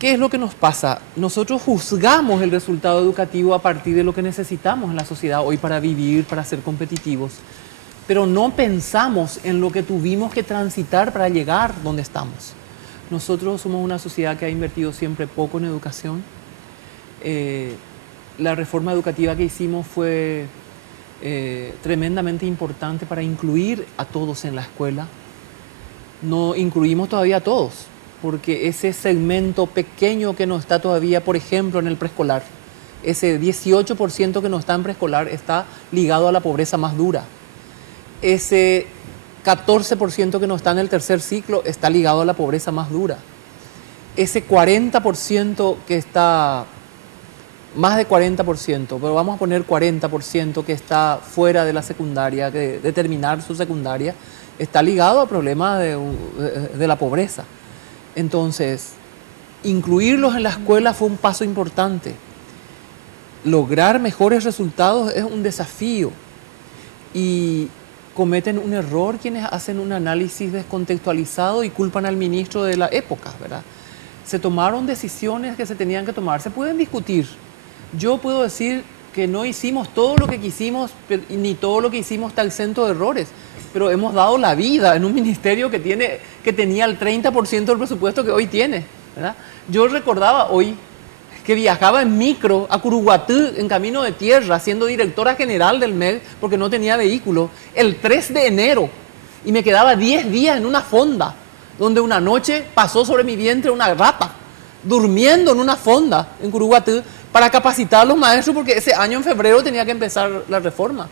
¿qué es lo que nos pasa? Nosotros juzgamos el resultado educativo a partir de lo que necesitamos en la sociedad hoy para vivir, para ser competitivos, pero no pensamos en lo que tuvimos que transitar para llegar donde estamos. Nosotros somos una sociedad que ha invertido siempre poco en educación. La reforma educativa que hicimos fue tremendamente importante para incluir a todos en la escuela. No incluimos todavía a todos, porque ese segmento pequeño que no está todavía, por ejemplo, en el preescolar, ese 18% que no está en preescolar está ligado a la pobreza más dura. Ese 14% que no está en el tercer ciclo está ligado a la pobreza más dura. Ese 40% que está, más de 40%, pero vamos a poner 40% que está fuera de la secundaria, de terminar su secundaria, está ligado al problema de la pobreza. Entonces, incluirlos en la escuela fue un paso importante. Lograr mejores resultados es un desafío y cometen un error quienes hacen un análisis descontextualizado y culpan al ministro de la época, ¿verdad? Se tomaron decisiones que se tenían que tomar, se pueden discutir. Yo puedo decir que no hicimos todo lo que quisimos, ni todo lo que hicimos está exento de errores, pero hemos dado la vida en un ministerio que tenía el 30% del presupuesto que hoy tiene, ¿verdad? Yo recordaba hoy que viajaba en micro a Curuguatú en camino de tierra, siendo directora general del MED, porque no tenía vehículo, el 3 de enero, y me quedaba 10 días en una fonda, donde una noche pasó sobre mi vientre una rata, durmiendo en una fonda en Curuguatú, para capacitar a los maestros, porque ese año en febrero tenía que empezar la reforma.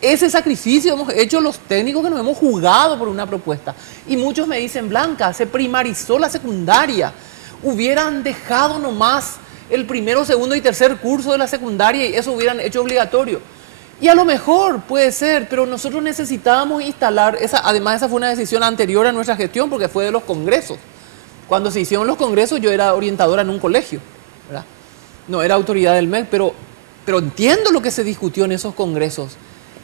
Ese sacrificio hemos hecho los técnicos que nos hemos jugado por una propuesta. Y muchos me dicen, Blanca, se primarizó la secundaria, hubieran dejado nomás el primero, segundo y tercer curso de la secundaria y eso hubieran hecho obligatorio. Y a lo mejor puede ser, pero nosotros necesitábamos instalar, además esa fue una decisión anterior a nuestra gestión porque fue de los congresos. Cuando se hicieron los congresos yo era orientadora en un colegio, ¿verdad? No era autoridad del MEC, pero entiendo lo que se discutió en esos congresos.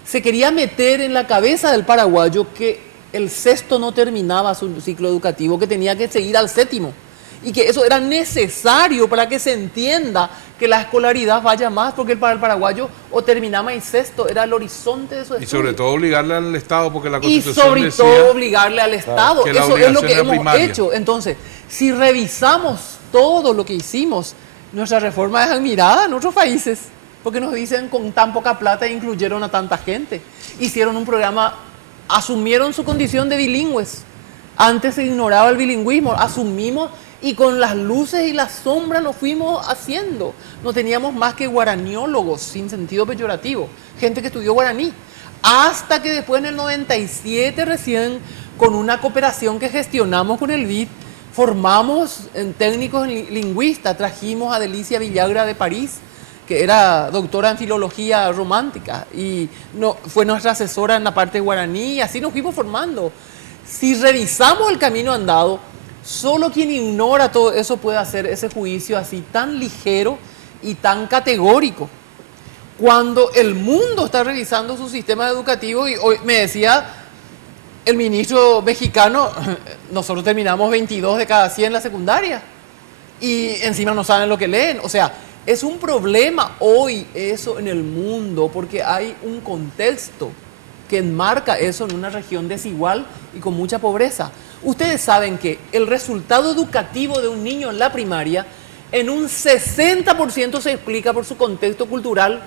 Se quería meter en la cabeza del paraguayo que el sexto no terminaba su ciclo educativo, que tenía que seguir al séptimo. Y que eso era necesario para que se entienda que la escolaridad vaya más, porque para el paraguayo o terminaba en sexto, era el horizonte de su estudio. Y sobre todo obligarle al Estado, porque la Constitución decía... Y sobre todo obligarle al Estado, eso es lo que hemos hecho. Entonces, si revisamos todo lo que hicimos, nuestra reforma es admirada en otros países, porque nos dicen con tan poca plata incluyeron a tanta gente. Hicieron un programa, asumieron su condición de bilingües. Antes se ignoraba el bilingüismo, asumimos y con las luces y las sombras nos fuimos haciendo. No teníamos más que guaraniólogos, sin sentido peyorativo, gente que estudió guaraní. Hasta que después en el 97 recién, con una cooperación que gestionamos con el BID, formamos en técnicos lingüistas, trajimos a Delicia Villagra de París, que era doctora en filología romántica y fue nuestra asesora en la parte guaraní y así nos fuimos formando. Si revisamos el camino andado, solo quien ignora todo eso puede hacer ese juicio así tan ligero y tan categórico. Cuando el mundo está revisando su sistema educativo, y hoy me decía el ministro mexicano, nosotros terminamos 22 de cada 100 en la secundaria y encima no saben lo que leen. O sea, es un problema hoy eso en el mundo porque hay un contexto que enmarca eso en una región desigual y con mucha pobreza. Ustedes saben que el resultado educativo de un niño en la primaria en un 60% se explica por su contexto cultural,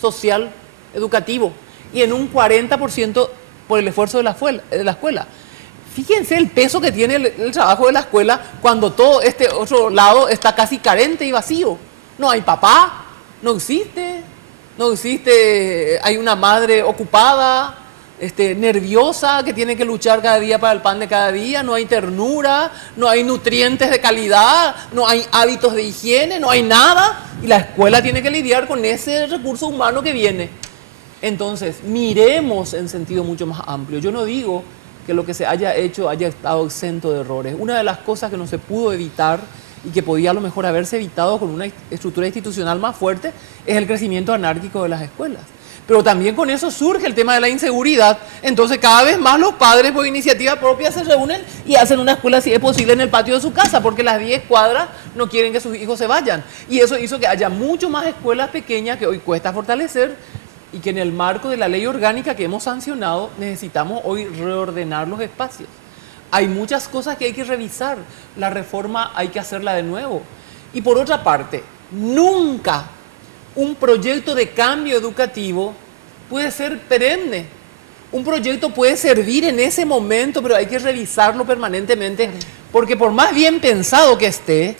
social, educativo y en un 40% por el esfuerzo de la escuela. Fíjense el peso que tiene el trabajo de la escuela cuando todo este otro lado está casi carente y vacío. No hay papá, no existe, hay una madre ocupada, nerviosa, que tiene que luchar cada día para el pan de cada día, no hay ternura, no hay nutrientes de calidad, no hay hábitos de higiene, no hay nada, y la escuela tiene que lidiar con ese recurso humano que viene. Entonces, miremos en sentido mucho más amplio. Yo no digo que lo que se haya hecho haya estado exento de errores. Una de las cosas que no se pudo evitar y que podía a lo mejor haberse evitado con una estructura institucional más fuerte es el crecimiento anárquico de las escuelas. Pero también con eso surge el tema de la inseguridad. Entonces cada vez más los padres por iniciativa propia se reúnen y hacen una escuela, si es posible, en el patio de su casa, porque las 10 cuadras no quieren que sus hijos se vayan. Y eso hizo que haya mucho más escuelas pequeñas que hoy cuesta fortalecer y que en el marco de la ley orgánica que hemos sancionado necesitamos hoy reordenar los espacios. Hay muchas cosas que hay que revisar. La reforma hay que hacerla de nuevo. Y por otra parte, nunca un proyecto de cambio educativo puede ser perenne. Un proyecto puede servir en ese momento, pero hay que revisarlo permanentemente, porque por más bien pensado que esté,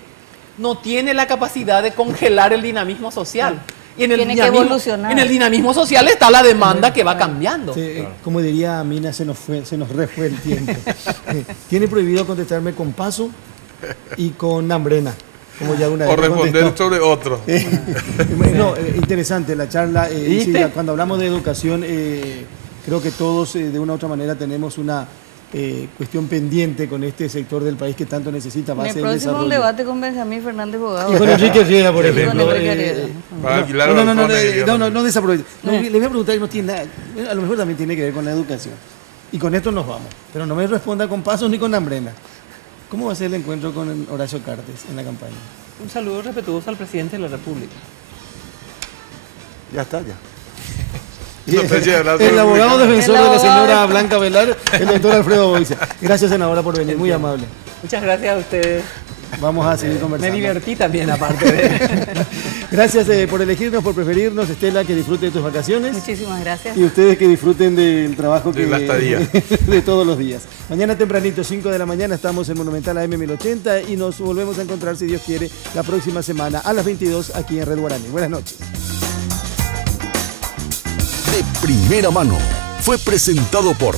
no tiene la capacidad de congelar el dinamismo social. Y en el dinamismo social está la demanda que va cambiando. Sí, como diría Mina, se nos refue el tiempo. Tiene prohibido contestarme con paso y con hambrena. Como ya una o responder sobre otro. No, interesante la charla. Sí, cuando hablamos de educación, creo que todos de una u otra manera tenemos una cuestión pendiente con este sector del país que tanto necesita base del desarrollo. En el próximo debate con Benjamín Fernández Bogado. Y con Enrique Riera, por ejemplo. No desaproveche. Le voy a preguntar y no tiene nada, a lo mejor también tiene que ver con la educación. Y con esto nos vamos. Pero no me responda con pasos ni con hambrena. ¿Cómo va a ser el encuentro con Horacio Cartes en la campaña? Un saludo respetuoso al presidente de la República. Ya está, ya. El abogado defensor de la señora Blanca Velar, el doctor Alfredo Boicia. Gracias, senadora, por venir. Muy amable. Muchas gracias a ustedes. Vamos a seguir conversando. Me divertí también, aparte de... Gracias por elegirnos, por preferirnos. Estela, que disfrute de tus vacaciones. Muchísimas gracias. Y ustedes que disfruten del trabajo de todos los días. Mañana tempranito, 5 de la mañana, estamos en Monumental AM 1080 y nos volvemos a encontrar, si Dios quiere, la próxima semana a las 22 aquí en Red Guaraní. Buenas noches. De primera mano fue presentado por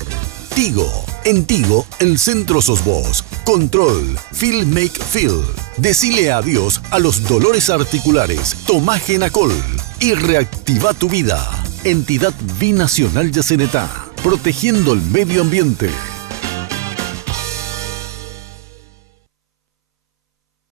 Tigo. En Tigo, el centro sos vos. Control, Feel Make Feel. Decile adiós a los dolores articulares. Tomá Genacol y reactiva tu vida. Entidad Binacional Yacenetá, protegiendo el medio ambiente.